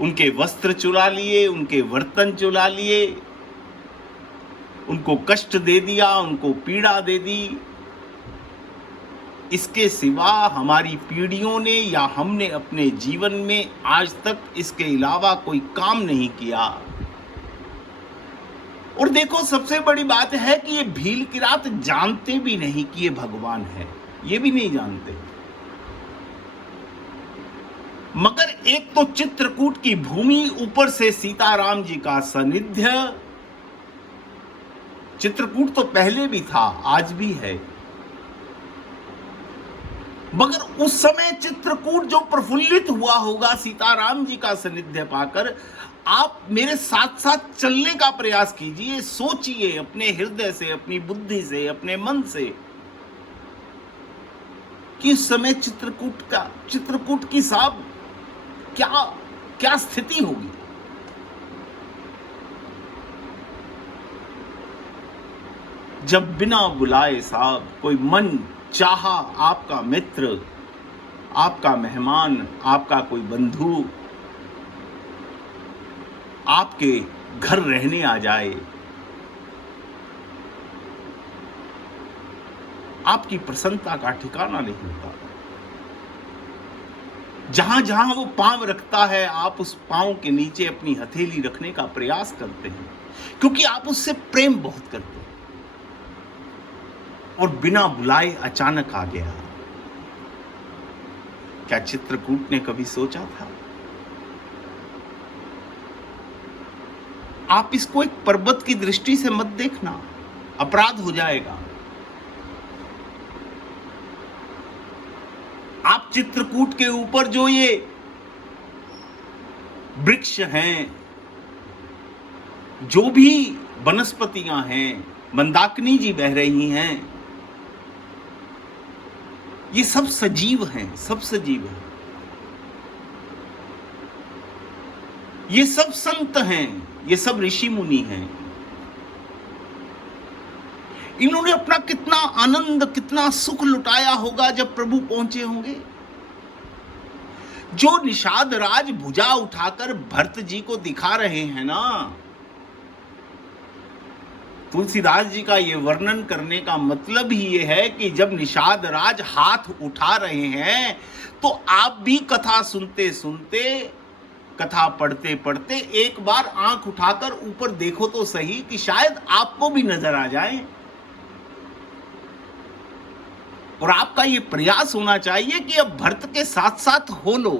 उनके वस्त्र चुरा लिए, उनके बर्तन चुरा लिए, उनको कष्ट दे दिया, उनको पीड़ा दे दी। इसके सिवा हमारी पीढ़ियों ने या हमने अपने जीवन में आज तक इसके अलावा कोई काम नहीं किया। और देखो सबसे बड़ी बात है कि ये भील की रात जानते भी नहीं कि ये भगवान है, ये भी नहीं जानते। मगर एक तो चित्रकूट की भूमि, ऊपर से सीताराम जी का सानिध्य। चित्रकूट तो पहले भी था, आज भी है, मगर उस समय चित्रकूट जो प्रफुल्लित हुआ होगा सीताराम जी का सानिध्य पाकर। आप मेरे साथ साथ चलने का प्रयास कीजिए, सोचिए अपने हृदय से, अपनी बुद्धि से, अपने मन से कि उस समय चित्रकूट की साहब क्या स्थिति होगी। जब बिना बुलाए साहब कोई मन चाहा आपका मित्र, आपका मेहमान, आपका कोई बंधु आपके घर रहने आ जाए, आपकी प्रसन्नता का ठिकाना नहीं होता। जहां जहां वो पांव रखता है, आप उस पांव के नीचे अपनी हथेली रखने का प्रयास करते हैं, क्योंकि आप उससे प्रेम बहुत करते हैं। और बिना बुलाए अचानक आ गया। क्या चित्रकूट ने कभी सोचा था? आप इसको एक पर्वत की दृष्टि से मत देखना, अपराध हो जाएगा। आप चित्रकूट के ऊपर जो ये वृक्ष हैं, जो भी वनस्पतियां हैं, मंदाकिनी जी बह रही हैं, ये सब सजीव हैं, सब सजीव हैं। ये सब संत हैं, ये सब ऋषि मुनि हैं। इन्होंने अपना कितना आनंद, कितना सुख लुटाया होगा जब प्रभु पहुंचे होंगे। जो निषाद राज भुजा उठाकर भरत जी को दिखा रहे हैं ना, तुलसीदास जी का ये वर्णन करने का मतलब ही ये है कि जब निषाद राज हाथ उठा रहे हैं, तो आप भी कथा सुनते सुनते, कथा पढ़ते पढ़ते एक बार आंख उठाकर ऊपर देखो तो सही, कि शायद आपको भी नजर आ जाए। और आपका ये प्रयास होना चाहिए कि अब भरत के साथ साथ हो लो।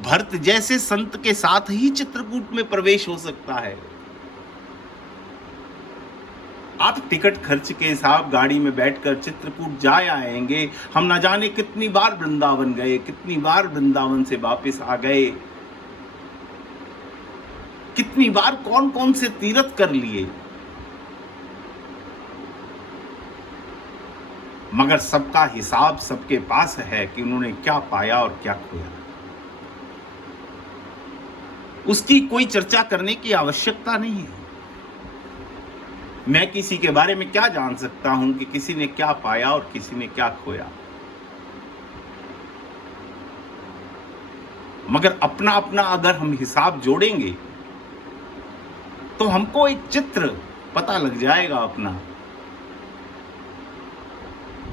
भरत जैसे संत के साथ ही चित्रकूट में प्रवेश हो सकता है। आप टिकट खर्च के साहब गाड़ी में बैठकर चित्रकूट जा आएंगे। हम ना जाने कितनी बार वृंदावन गए, कितनी बार वृंदावन से वापस आ गए, कितनी बार कौन कौन से तीर्थ कर लिए, मगर सबका हिसाब सबके पास है कि उन्होंने क्या पाया और क्या खोया। उसकी कोई चर्चा करने की आवश्यकता नहीं है। मैं किसी के बारे में क्या जान सकता हूं कि किसी ने क्या पाया और किसी ने क्या खोया, मगर अपना अपना अगर हम हिसाब जोड़ेंगे तो हमको एक चित्र पता लग जाएगा अपना।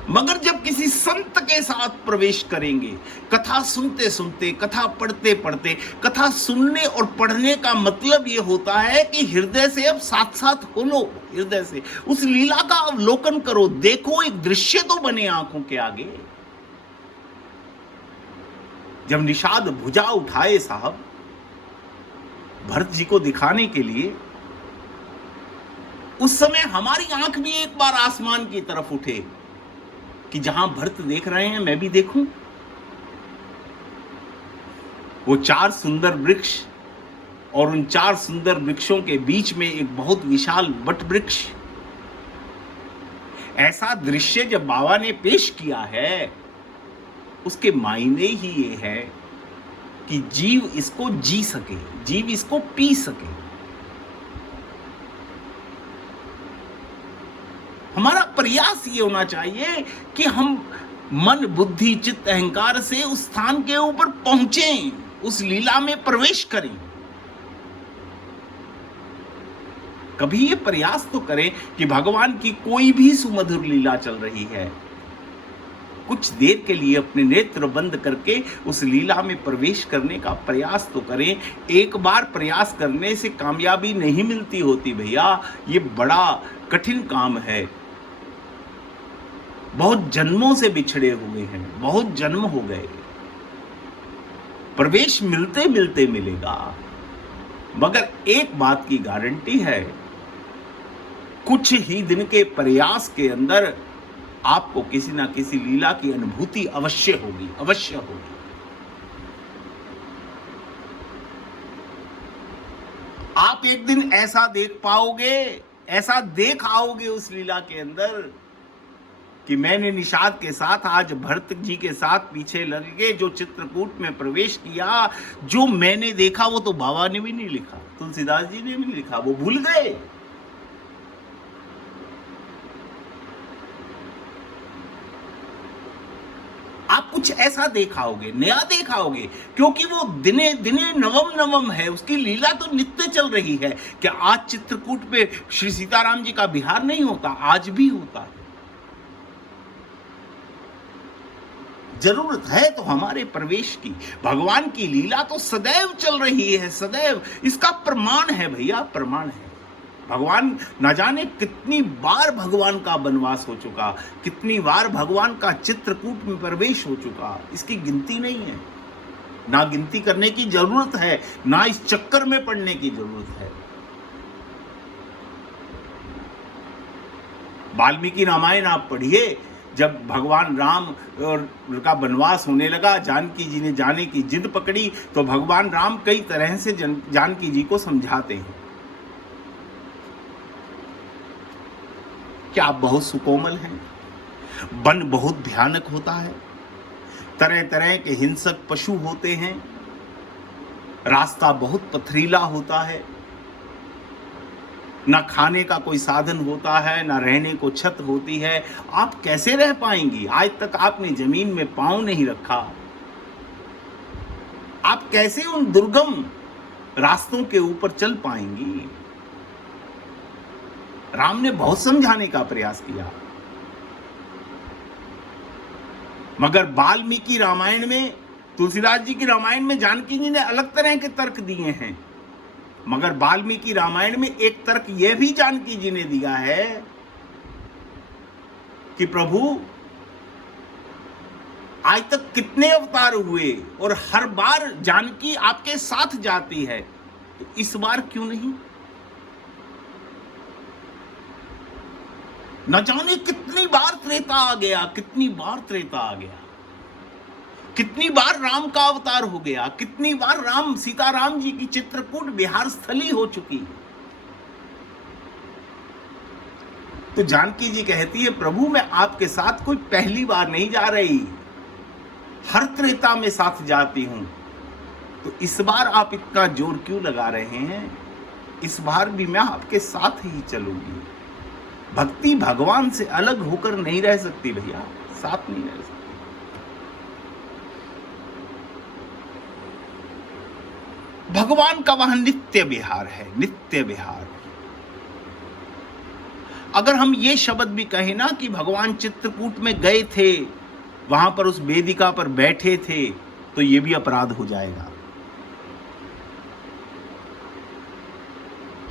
मगर जब किसी संत के साथ प्रवेश करेंगे, कथा सुनते सुनते, कथा पढ़ते पढ़ते, कथा सुनने और पढ़ने का मतलब यह होता है कि हृदय से अब साथ साथ हो लो, हृदय से उस लीला का अवलोकन करो, देखो, एक दृश्य तो बने आंखों के आगे। जब निषाद भुजा उठाए साहब भरत जी को दिखाने के लिए, उस समय हमारी आंख भी एक बार आसमान की तरफ उठे कि जहां भरत देख रहे हैं मैं भी देखूं। वो 4 सुंदर वृक्ष और उन 4 सुंदर वृक्षों के बीच में एक बहुत विशाल वट वृक्ष। ऐसा दृश्य जब बाबा ने पेश किया है, उसके मायने ही ये है कि जीव इसको जी सके, जीव इसको पी सके। हमारा प्रयास ये होना चाहिए कि हम मन, बुद्धि, चित्त, अहंकार से उस स्थान के ऊपर पहुंचें, उस लीला में प्रवेश करें। कभी ये प्रयास तो करें कि भगवान की कोई भी सुमधुर लीला चल रही है, कुछ देर के लिए अपने नेत्र बंद करके उस लीला में प्रवेश करने का प्रयास तो करें। एक बार प्रयास करने से कामयाबी नहीं मिलती होती भैया, ये बड़ा कठिन काम है। बहुत जन्मों से बिछड़े हुए हैं, बहुत जन्म हो गए, प्रवेश मिलते मिलते मिलेगा। मगर एक बात की गारंटी है, कुछ ही दिन के प्रयास के अंदर आपको किसी ना किसी लीला की अनुभूति अवश्य होगी, अवश्य होगी। आप एक दिन ऐसा देख पाओगे, ऐसा देख आओगे उस लीला के अंदर कि मैंने निषाद के साथ, आज भरत जी के साथ पीछे लगे जो चित्रकूट में प्रवेश किया, जो मैंने देखा वो तो बाबा ने भी नहीं लिखा, तुलसीदास जी ने भी नहीं लिखा, वो भूल गए। आप कुछ ऐसा देखाओगे, नया देखाओगे, क्योंकि वो दिने दिने नवम नवम है, उसकी लीला तो नित्य चल रही है। क्या आज चित्रकूट पे श्री सीताराम जी का विहार नहीं होता? आज भी होता है। जरूरत है तो हमारे प्रवेश की। भगवान की लीला तो सदैव चल रही है, सदैव। इसका प्रमाण है भैया, प्रमाण है। भगवान न जाने कितनी बार भगवान का वनवास हो चुका, कितनी बार भगवान का चित्रकूट में प्रवेश हो चुका, इसकी गिनती नहीं है। ना गिनती करने की जरूरत है, ना इस चक्कर में पड़ने की जरूरत है। वाल्मीकि रामायण आप पढ़िए, जब भगवान राम का वनवास होने लगा, जानकी जी ने जाने की जिद पकड़ी, तो भगवान राम कई तरह से जानकी जी को समझाते हैं कि आप बहुत सुकोमल हैं, वन बहुत भयानक होता है, तरह तरह के हिंसक पशु होते हैं, रास्ता बहुत पथरीला होता है, ना खाने का कोई साधन होता है, ना रहने को छत होती है। आप कैसे रह पाएंगी? आज तक आपने जमीन में पांव नहीं रखा, आप कैसे उन दुर्गम रास्तों के ऊपर चल पाएंगी? राम ने बहुत समझाने का प्रयास किया, मगर वाल्मीकि रामायण में, तुलसीदास जी की रामायण में जानकी जी ने अलग तरह के तर्क दिए हैं, मगर वाल्मीकि रामायण में एक तर्क यह भी जानकी जी ने दिया है कि प्रभु आज तक कितने अवतार हुए और हर बार जानकी आपके साथ जाती है, तो इस बार क्यों नहीं? न जाने कितनी बार त्रेता आ गया, कितनी बार त्रेता आ गया, कितनी बार राम का अवतार हो गया, कितनी बार राम सीताराम जी की चित्रकूट बिहार स्थली हो चुकी। तो जानकी जी कहती है, प्रभु मैं आपके साथ कोई पहली बार नहीं जा रही, हर त्रेता में साथ जाती हूं, तो इस बार आप इतना जोर क्यों लगा रहे हैं? इस बार भी मैं आपके साथ ही चलूंगी। भक्ति भगवान से अलग होकर नहीं रह सकती भैया, साथ नहीं रह सकती। भगवान का वह नित्य विहार है, नित्य विहार। अगर हम ये शब्द भी कहें ना कि भगवान चित्रकूट में गए थे, वहां पर उस वेदिका पर बैठे थे, तो ये भी अपराध हो जाएगा।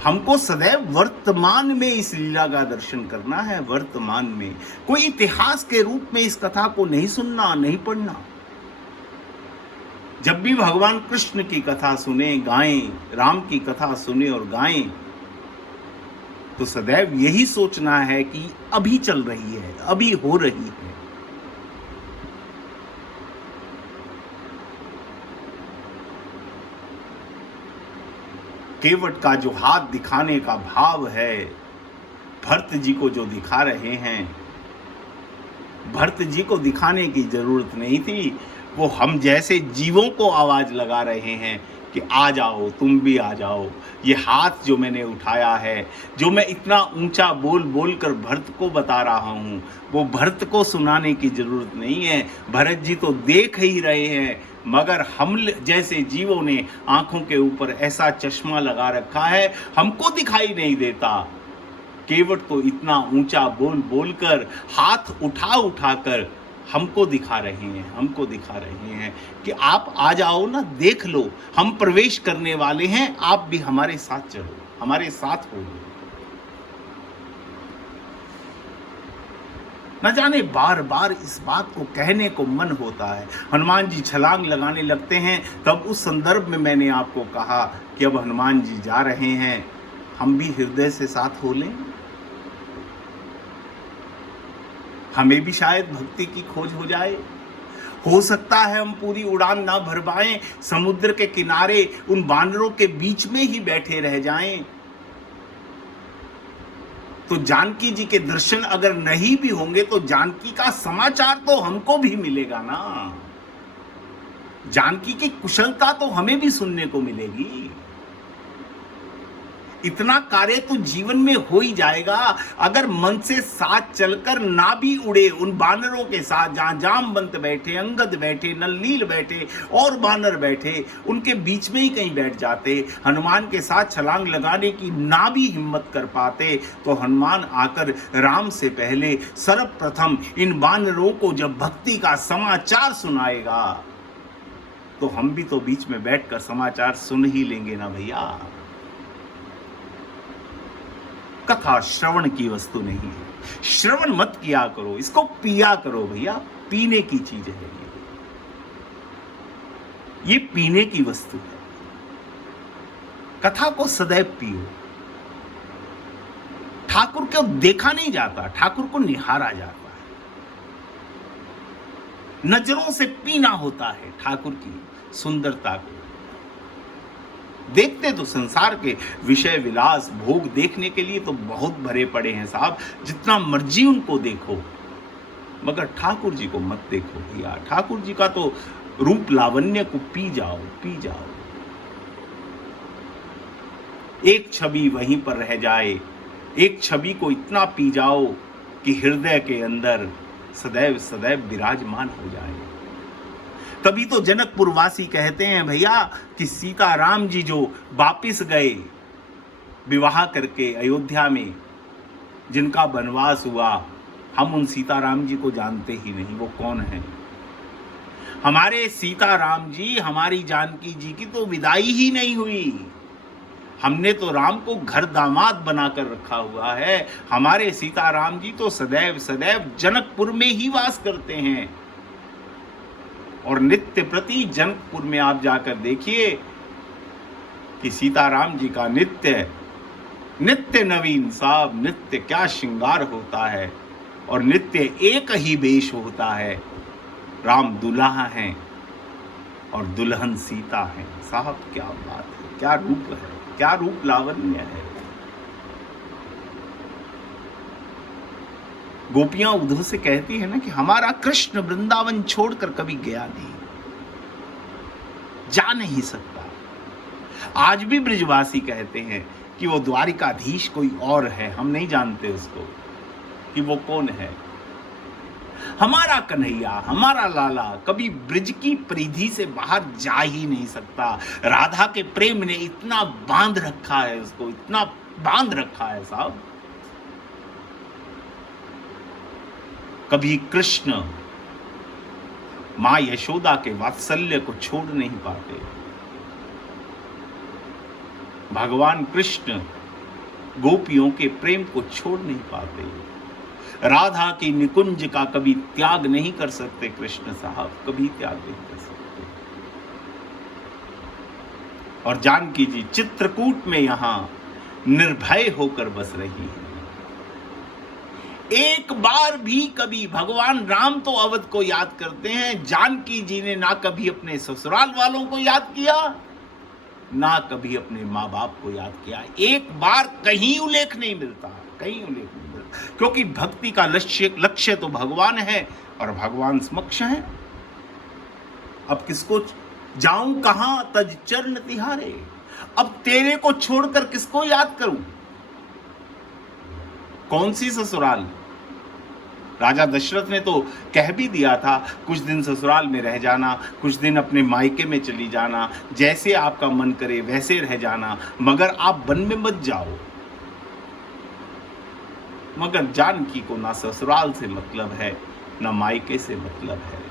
हमको सदैव वर्तमान में इस लीला का दर्शन करना है, वर्तमान में। कोई इतिहास के रूप में इस कथा को नहीं सुनना, नहीं पढ़ना। जब भी भगवान कृष्ण की कथा सुने, गाएं, राम की कथा सुने और गाएं, तो सदैव यही सोचना है कि अभी चल रही है, अभी हो रही है। केवट का जो हाथ दिखाने का भाव है, भरत जी को जो दिखा रहे हैं, भरत जी को दिखाने की जरूरत नहीं थी, वो हम जैसे जीवों को आवाज लगा रहे हैं कि आ जाओ, तुम भी आ जाओ। ये हाथ जो मैंने उठाया है, जो मैं इतना ऊंचा बोल बोल कर भरत को बता रहा हूँ, वो भरत को सुनाने की जरूरत नहीं है। भरत जी तो देख ही रहे हैं, मगर हम जैसे जीवों ने आंखों के ऊपर ऐसा चश्मा लगा रखा है, हमको दिखाई नहीं देता। केवट तो इतना ऊंचा बोल बोल कर, हाथ उठा उठा कर हमको दिखा रहे हैं, हमको दिखा रहे हैं कि आप आ जाओ ना, देख लो, हम प्रवेश करने वाले हैं, आप भी हमारे साथ चलो, हमारे साथ हो। न जाने बार बार इस बात को कहने को मन होता है। हनुमान जी छलांग लगाने लगते हैं, तब उस संदर्भ में मैंने आपको कहा कि अब हनुमान जी जा रहे हैं, हम भी हृदय से साथ हो लें। हमें भी शायद भक्ति की खोज हो जाए। हो सकता है हम पूरी उड़ान ना भर पाएं, समुद्र के किनारे उन बानरों के बीच में ही बैठे रह जाएं। तो जानकी जी के दर्शन अगर नहीं भी होंगे, तो जानकी का समाचार तो हमको भी मिलेगा ना। जानकी की कुशलता तो हमें भी सुनने को मिलेगी। इतना कार्य तो जीवन में हो ही जाएगा। अगर मन से साथ चलकर ना भी उड़े उन बानरों के साथ, जहां जामवंत बैठे, अंगद बैठे, नलनील बैठे और बानर बैठे, उनके बीच में ही कहीं बैठ जाते, हनुमान के साथ छलांग लगाने की ना भी हिम्मत कर पाते, तो हनुमान आकर राम से पहले सर्वप्रथम इन बानरों को जब भक्ति का समाचार सुनाएगा, तो हम भी तो बीच में बैठकर समाचार सुन ही लेंगे ना भैया। कथा श्रवण की वस्तु नहीं है, श्रवण मत किया करो, इसको पिया करो भैया, पीने की चीज है ये पीने की वस्तु है। कथा को सदैव पियो। ठाकुर को देखा नहीं जाता, ठाकुर को निहारा जाता है। नजरों से पीना होता है ठाकुर की सुंदरता को। देखते तो संसार के विषय विलास भोग देखने के लिए तो बहुत भरे पड़े हैं साहब, जितना मर्जी उनको देखो, मगर ठाकुर जी को मत देखो भैया। ठाकुर जी का तो रूप लावण्य को पी जाओ, पी जाओ। एक छवि वहीं पर रह जाए, एक छवि को इतना पी जाओ कि हृदय के अंदर सदैव सदैव विराजमान हो जाए। तभी तो जनकपुर वासी कहते हैं भैया कि सीताराम जी जो वापिस गए विवाह करके अयोध्या में, जिनका वनवास हुआ, हम उन सीताराम जी को जानते ही नहीं, वो कौन है। हमारे सीताराम जी, हमारी जानकी जी की तो विदाई ही नहीं हुई। हमने तो राम को घर दामाद बनाकर रखा हुआ है। हमारे सीताराम जी तो सदैव सदैव जनकपुर में ही वास करते हैं। और नित्य प्रति जनकपुर में आप जाकर देखिए कि सीताराम जी का नित्य नित्य नवीन साहब, नित्य क्या श्रृंगार होता है, और नित्य एक ही वेश होता है। राम दुल्हा हैं और दुल्हन सीता है। साहब क्या बात है, क्या रूप है, क्या रूप लावण्य है। गोपियां उद्धव से कहती है ना कि हमारा कृष्ण वृंदावन छोड़कर कभी गया नहीं, जा नहीं सकता। आज भी ब्रिजवासी कहते हैं कि वो द्वारिकाधीश कोई और है, हम नहीं जानते उसको कि वो कौन है। हमारा कन्हैया, हमारा लाला कभी ब्रिज की परिधि से बाहर जा ही नहीं सकता। राधा के प्रेम ने इतना बांध रखा है उसको, इतना बांध रखा है साहब। कभी कृष्ण मां यशोदा के वात्सल्य को छोड़ नहीं पाते। भगवान कृष्ण गोपियों के प्रेम को छोड़ नहीं पाते। राधा की निकुंज का कभी त्याग नहीं कर सकते कृष्ण साहब, कभी त्याग नहीं कर सकते। और जानकी जी चित्रकूट में यहां निर्भय होकर बस रही है। एक बार भी कभी भगवान राम तो अवध को याद करते हैं, जानकी जी ने ना कभी अपने ससुराल वालों को याद किया, ना कभी अपने माँ बाप को याद किया। एक बार कहीं उल्लेख नहीं मिलता, कहीं उल्लेख नहीं मिलता, क्योंकि भक्ति का लक्ष्य तो भगवान है और भगवान समक्ष है। अब किसको जाऊं कहां तज चरण तिहारे, अब तेरे को छोड़कर किसको याद करूं। कौन सी ससुराल। राजा दशरथ ने तो कह भी दिया था कुछ दिन ससुराल में रह जाना, कुछ दिन अपने मायके में चली जाना, जैसे आपका मन करे वैसे रह जाना, मगर आप वन में मत जाओ। मगर जानकी को ना ससुराल से मतलब है, ना मायके से मतलब है।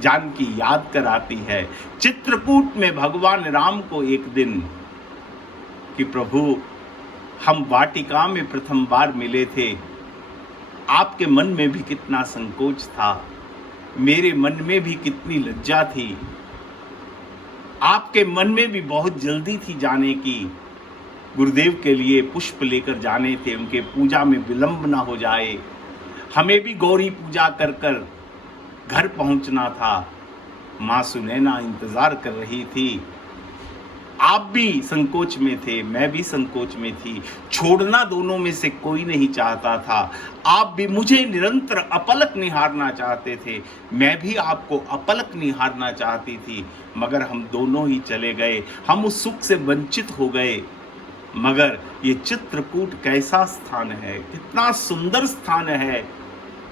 जानकी याद कराती है चित्रकूट में भगवान राम को एक दिन कि प्रभु हम वाटिका में प्रथम बार मिले थे, आपके मन में भी कितना संकोच था, मेरे मन में भी कितनी लज्जा थी, आपके मन में भी बहुत जल्दी थी जाने की। गुरुदेव के लिए पुष्प लेकर जाने थे, उनके पूजा में विलंब ना हो जाए, हमें भी गौरी पूजा कर कर घर पहुंचना था। माँ सुनैना इंतजार कर रही थी, आप भी संकोच में थे, मैं भी संकोच में थी, छोड़ना दोनों में से कोई नहीं चाहता था। आप भी मुझे निरंतर अपलक निहारना चाहते थे, मैं भी आपको अपलक निहारना चाहती थी, मगर हम दोनों ही चले गए, हम उस सुख से वंचित हो गए मगर ये चित्रकूट कैसा स्थान है, कितना सुंदर स्थान है।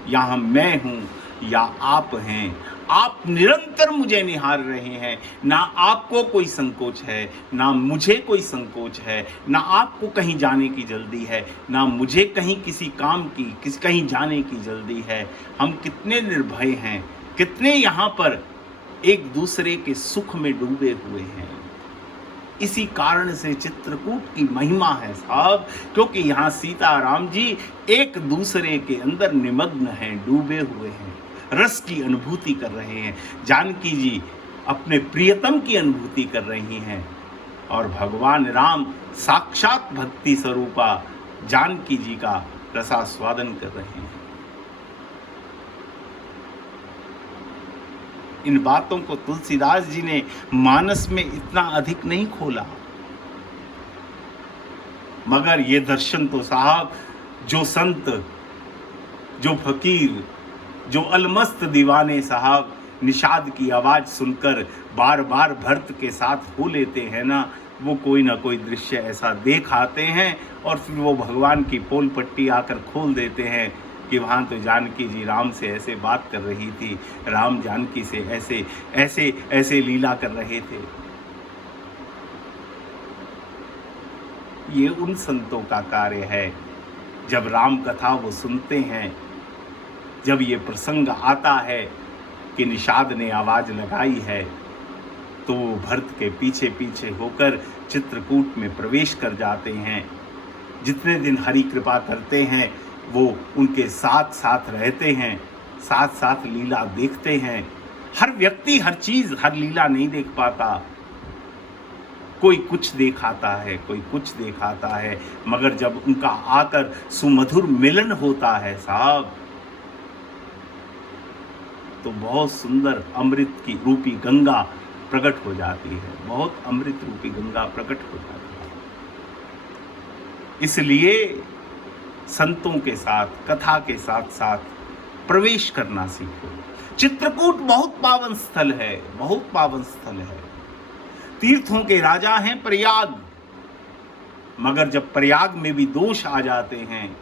यहाँ मैं हूँ या आप हैं, आप निरंतर मुझे निहार रहे हैं। ना आपको कोई संकोच है, ना मुझे कोई संकोच है, ना आपको कहीं जाने की जल्दी है, ना मुझे कहीं किसी काम की कहीं जाने की जल्दी है। हम कितने निर्भय हैं, कितने यहाँ पर एक दूसरे के सुख में डूबे हुए हैं। इसी कारण से चित्रकूट की महिमा है साहब, क्योंकि यहाँ सीता राम जी एक दूसरे के अंदर निमग्न हैं, डूबे हुए हैं, रस की अनुभूति कर रहे हैं। जानकी जी अपने प्रियतम की अनुभूति कर रही हैं और भगवान राम साक्षात भक्ति स्वरूपा जानकी जी का रसास्वादन कर रहे हैं। इन बातों को तुलसीदास जी ने मानस में इतना अधिक नहीं खोला, मगर ये दर्शन तो साहब जो संत, जो फकीर, जो अलमस्त दीवाने साहब निषाद की आवाज़ सुनकर बार बार भरत के साथ हो लेते हैं ना, वो कोई ना कोई दृश्य ऐसा देख आते हैं और फिर वो भगवान की पोल पट्टी आकर खोल देते हैं कि वहाँ तो जानकी जी राम से ऐसे बात कर रही थी, राम जानकी से ऐसे ऐसे ऐसे लीला कर रहे थे। ये उन संतों का कार्य है, जब राम कथा वो सुनते हैं, जब ये प्रसंग आता है कि निषाद ने आवाज़ लगाई है, तो वो भरत के पीछे पीछे होकर चित्रकूट में प्रवेश कर जाते हैं। जितने दिन हरि कृपा करते हैं वो उनके साथ साथ रहते हैं, साथ साथ लीला देखते हैं। हर व्यक्ति हर चीज़, हर लीला नहीं देख पाता। कोई कुछ दिखाता है, कोई कुछ दिखाता है, मगर जब उनका आकर सुमधुर मिलन होता है साहब, तो बहुत सुंदर अमृत की रूपी गंगा प्रकट हो जाती है, बहुत अमृत रूपी गंगा प्रकट हो जाती है। इसलिए संतों के साथ, कथा के साथ साथ प्रवेश करना सीखो। चित्रकूट बहुत पावन स्थल है, बहुत पावन स्थल है। तीर्थों के राजा हैं प्रयाग, मगर जब प्रयाग में भी दोष आ जाते हैं,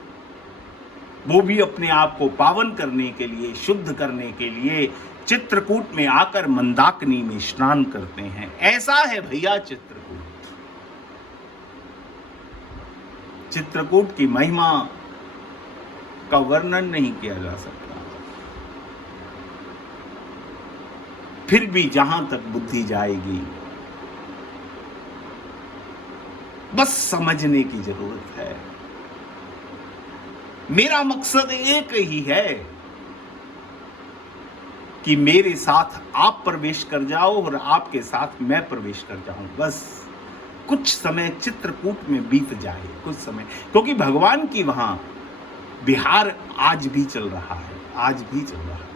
वो भी अपने आप को पावन करने के लिए, शुद्ध करने के लिए चित्रकूट में आकर मंदाकिनी में स्नान करते हैं। ऐसा है भैया चित्रकूट। चित्रकूट की महिमा का वर्णन नहीं किया जा सकता। फिर भी जहां तक बुद्धि जाएगी, बस समझने की जरूरत है। मेरा मकसद एक ही है कि मेरे साथ आप प्रवेश कर जाओ और आपके साथ मैं प्रवेश कर जाऊं। बस कुछ समय चित्रकूट में बीत जाए, कुछ समय, क्योंकि भगवान की वहां विहार आज भी चल रहा है, आज भी चल रहा है।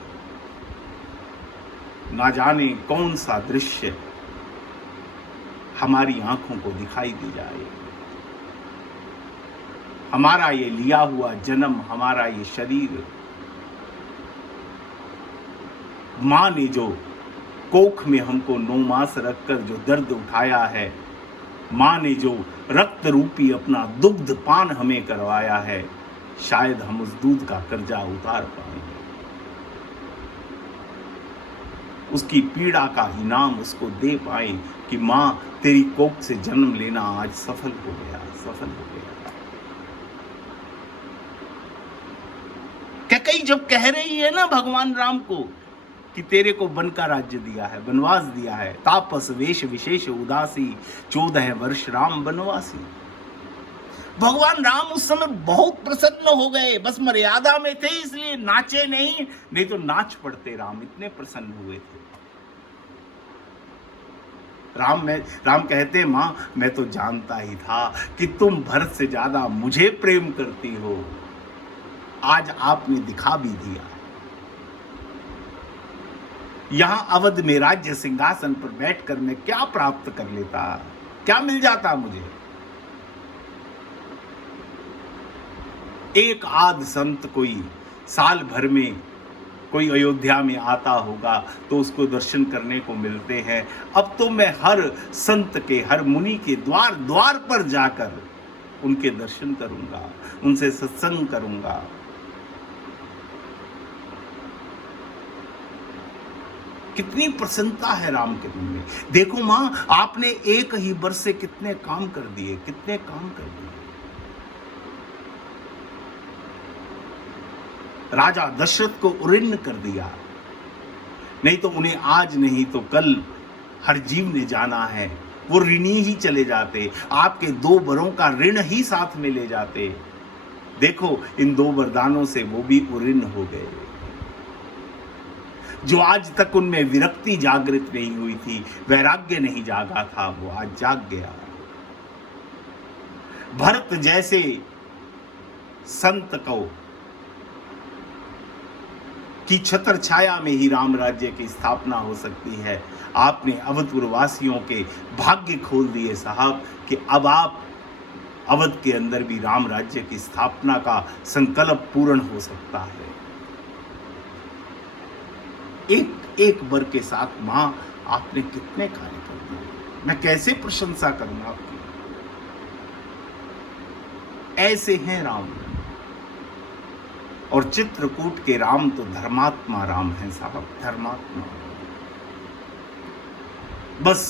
ना जाने कौन सा दृश्य हमारी आंखों को दिखाई दी जाए। हमारा ये लिया हुआ जन्म, हमारा ये शरीर, माँ ने जो कोख में हमको 9 मास रखकर जो दर्द उठाया है, माँ ने जो रक्त रूपी अपना दुग्ध पान हमें करवाया है, शायद हम उस दूध का कर्जा उतार पाएंगे। उसकी पीड़ा का इनाम उसको दे पाए कि माँ तेरी कोख से जन्म लेना आज सफल हो गया, सफल हो गया। कैकेयी जब कह रही है ना भगवान राम को कि तेरे को वन का राज्य दिया है, वनवास दिया है, तापस वेश विशेष उदासी, 14 वर्ष राम वनवासी। भगवान राम उस समय बहुत प्रसन्न हो गए, बस मर्यादा में थे इसलिए नाचे नहीं तो नाच पड़ते। राम इतने प्रसन्न हुए थे। राम कहते, मां मैं तो जानता ही था कि तुम भरत से ज्यादा मुझे प्रेम करती हो, आज आपने दिखा भी दिया। यहां अवध में राज्य सिंहासन पर बैठकर मैं क्या प्राप्त कर लेता, क्या मिल जाता मुझे। एक आध संत कोई साल भर में कोई अयोध्या में आता होगा तो उसको दर्शन करने को मिलते हैं। अब तो मैं हर संत के, हर मुनि के द्वार द्वार पर जाकर उनके दर्शन करूंगा, उनसे सत्संग करूंगा। कितनी प्रसन्नता है राम के मन में। देखो मां, आपने एक ही वर्ष से कितने काम कर दिए, कितने काम कर दिए। राजा दशरथ को उऋण कर दिया, नहीं तो उन्हें आज नहीं तो कल हर जीव ने जाना है, वो ऋणी ही चले जाते, आपके 2 वरों का ऋण ही साथ में ले जाते। देखो इन 2 वरदानों से वो भी उऋण हो गए। जो आज तक उनमें विरक्ति जागृत नहीं हुई थी, वैराग्य नहीं जागा था, वो आज जाग गया। भरत जैसे संत को की छत्र छाया में ही राम राज्य की स्थापना हो सकती है। आपने अवधपुर वासियों के भाग्य खोल दिए साहब कि अब आप अवध के अंदर भी राम राज्य की स्थापना का संकल्प पूर्ण हो सकता है। एक एक वर के साथ मां आपने कितने कार्य कर दिए, मैं कैसे प्रशंसा करूंगा आपकी। ऐसे हैं राम। और चित्रकूट के राम तो धर्मात्मा राम हैं साहब, धर्मात्मा। बस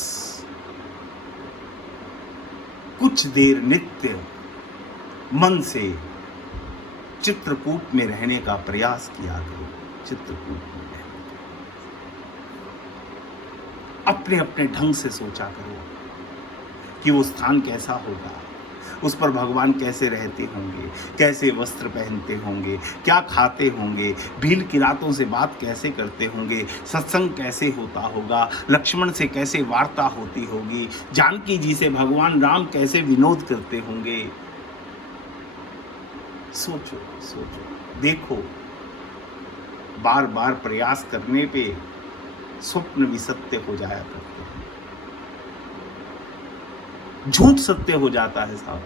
कुछ देर नित्य मन से चित्रकूट में रहने का प्रयास किया करो। चित्रकूट में अपने अपने ढंग से सोचा करो कि वो स्थान कैसा होगा, उस पर भगवान कैसे रहते होंगे, कैसे वस्त्र पहनते होंगे, क्या खाते होंगे, भील किरातों से बात कैसे करते होंगे, सत्संग कैसे होता होगा, लक्ष्मण से कैसे वार्ता होती होगी, जानकी जी से भगवान राम कैसे विनोद करते होंगे। सोचो सोचो, देखो। बार बार प्रयास करने पे स्वप्न भी सत्य हो जाया करते हैं, झूठ सत्य हो जाता है साहब।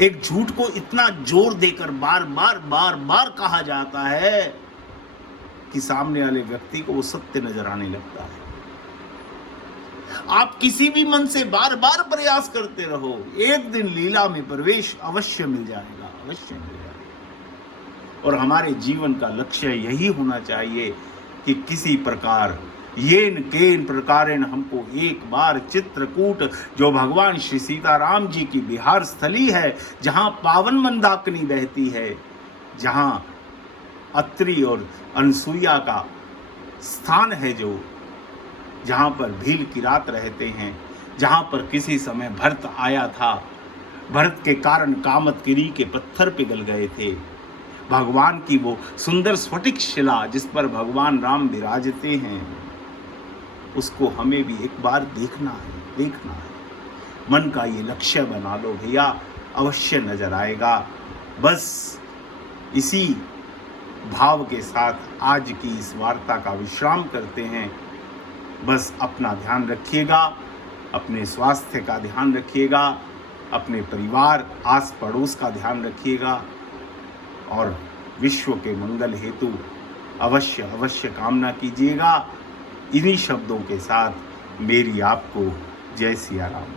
एक झूठ को इतना जोर देकर बार बार बार बार कहा जाता है कि सामने वाले व्यक्ति को वो सत्य नजर आने लगता है। आप किसी भी मन से बार बार प्रयास करते रहो, एक दिन लीला में प्रवेश अवश्य मिल जाएगा, अवश्य मिल जाएगा। और हमारे जीवन का लक्ष्य यही होना चाहिए कि किसी प्रकार येन केन प्रकारेण हमको एक बार चित्रकूट, जो भगवान श्री सीताराम जी की विहार स्थली है, जहां पावन मंदाकिनी बहती है, जहां अत्रि और अनसुईया का स्थान है, जो जहां पर भील किरात रहते हैं, जहां पर किसी समय भरत आया था, भरत के कारण कामतगिरी के पत्थर पिघल गए थे, भगवान की वो सुंदर स्फटिक शिला जिस पर भगवान राम विराजते हैं, उसको हमें भी एक बार देखना है, देखना है। मन का ये लक्ष्य बना लो भैया, अवश्य नजर आएगा। बस इसी भाव के साथ आज की इस वार्ता का विश्राम करते हैं। बस अपना ध्यान रखिएगा, अपने स्वास्थ्य का ध्यान रखिएगा, अपने परिवार आस पड़ोस का ध्यान रखिएगा और विश्व के मंगल हेतु अवश्य अवश्य कामना कीजिएगा। इन्हीं शब्दों के साथ मेरी आपको जय सिया राम।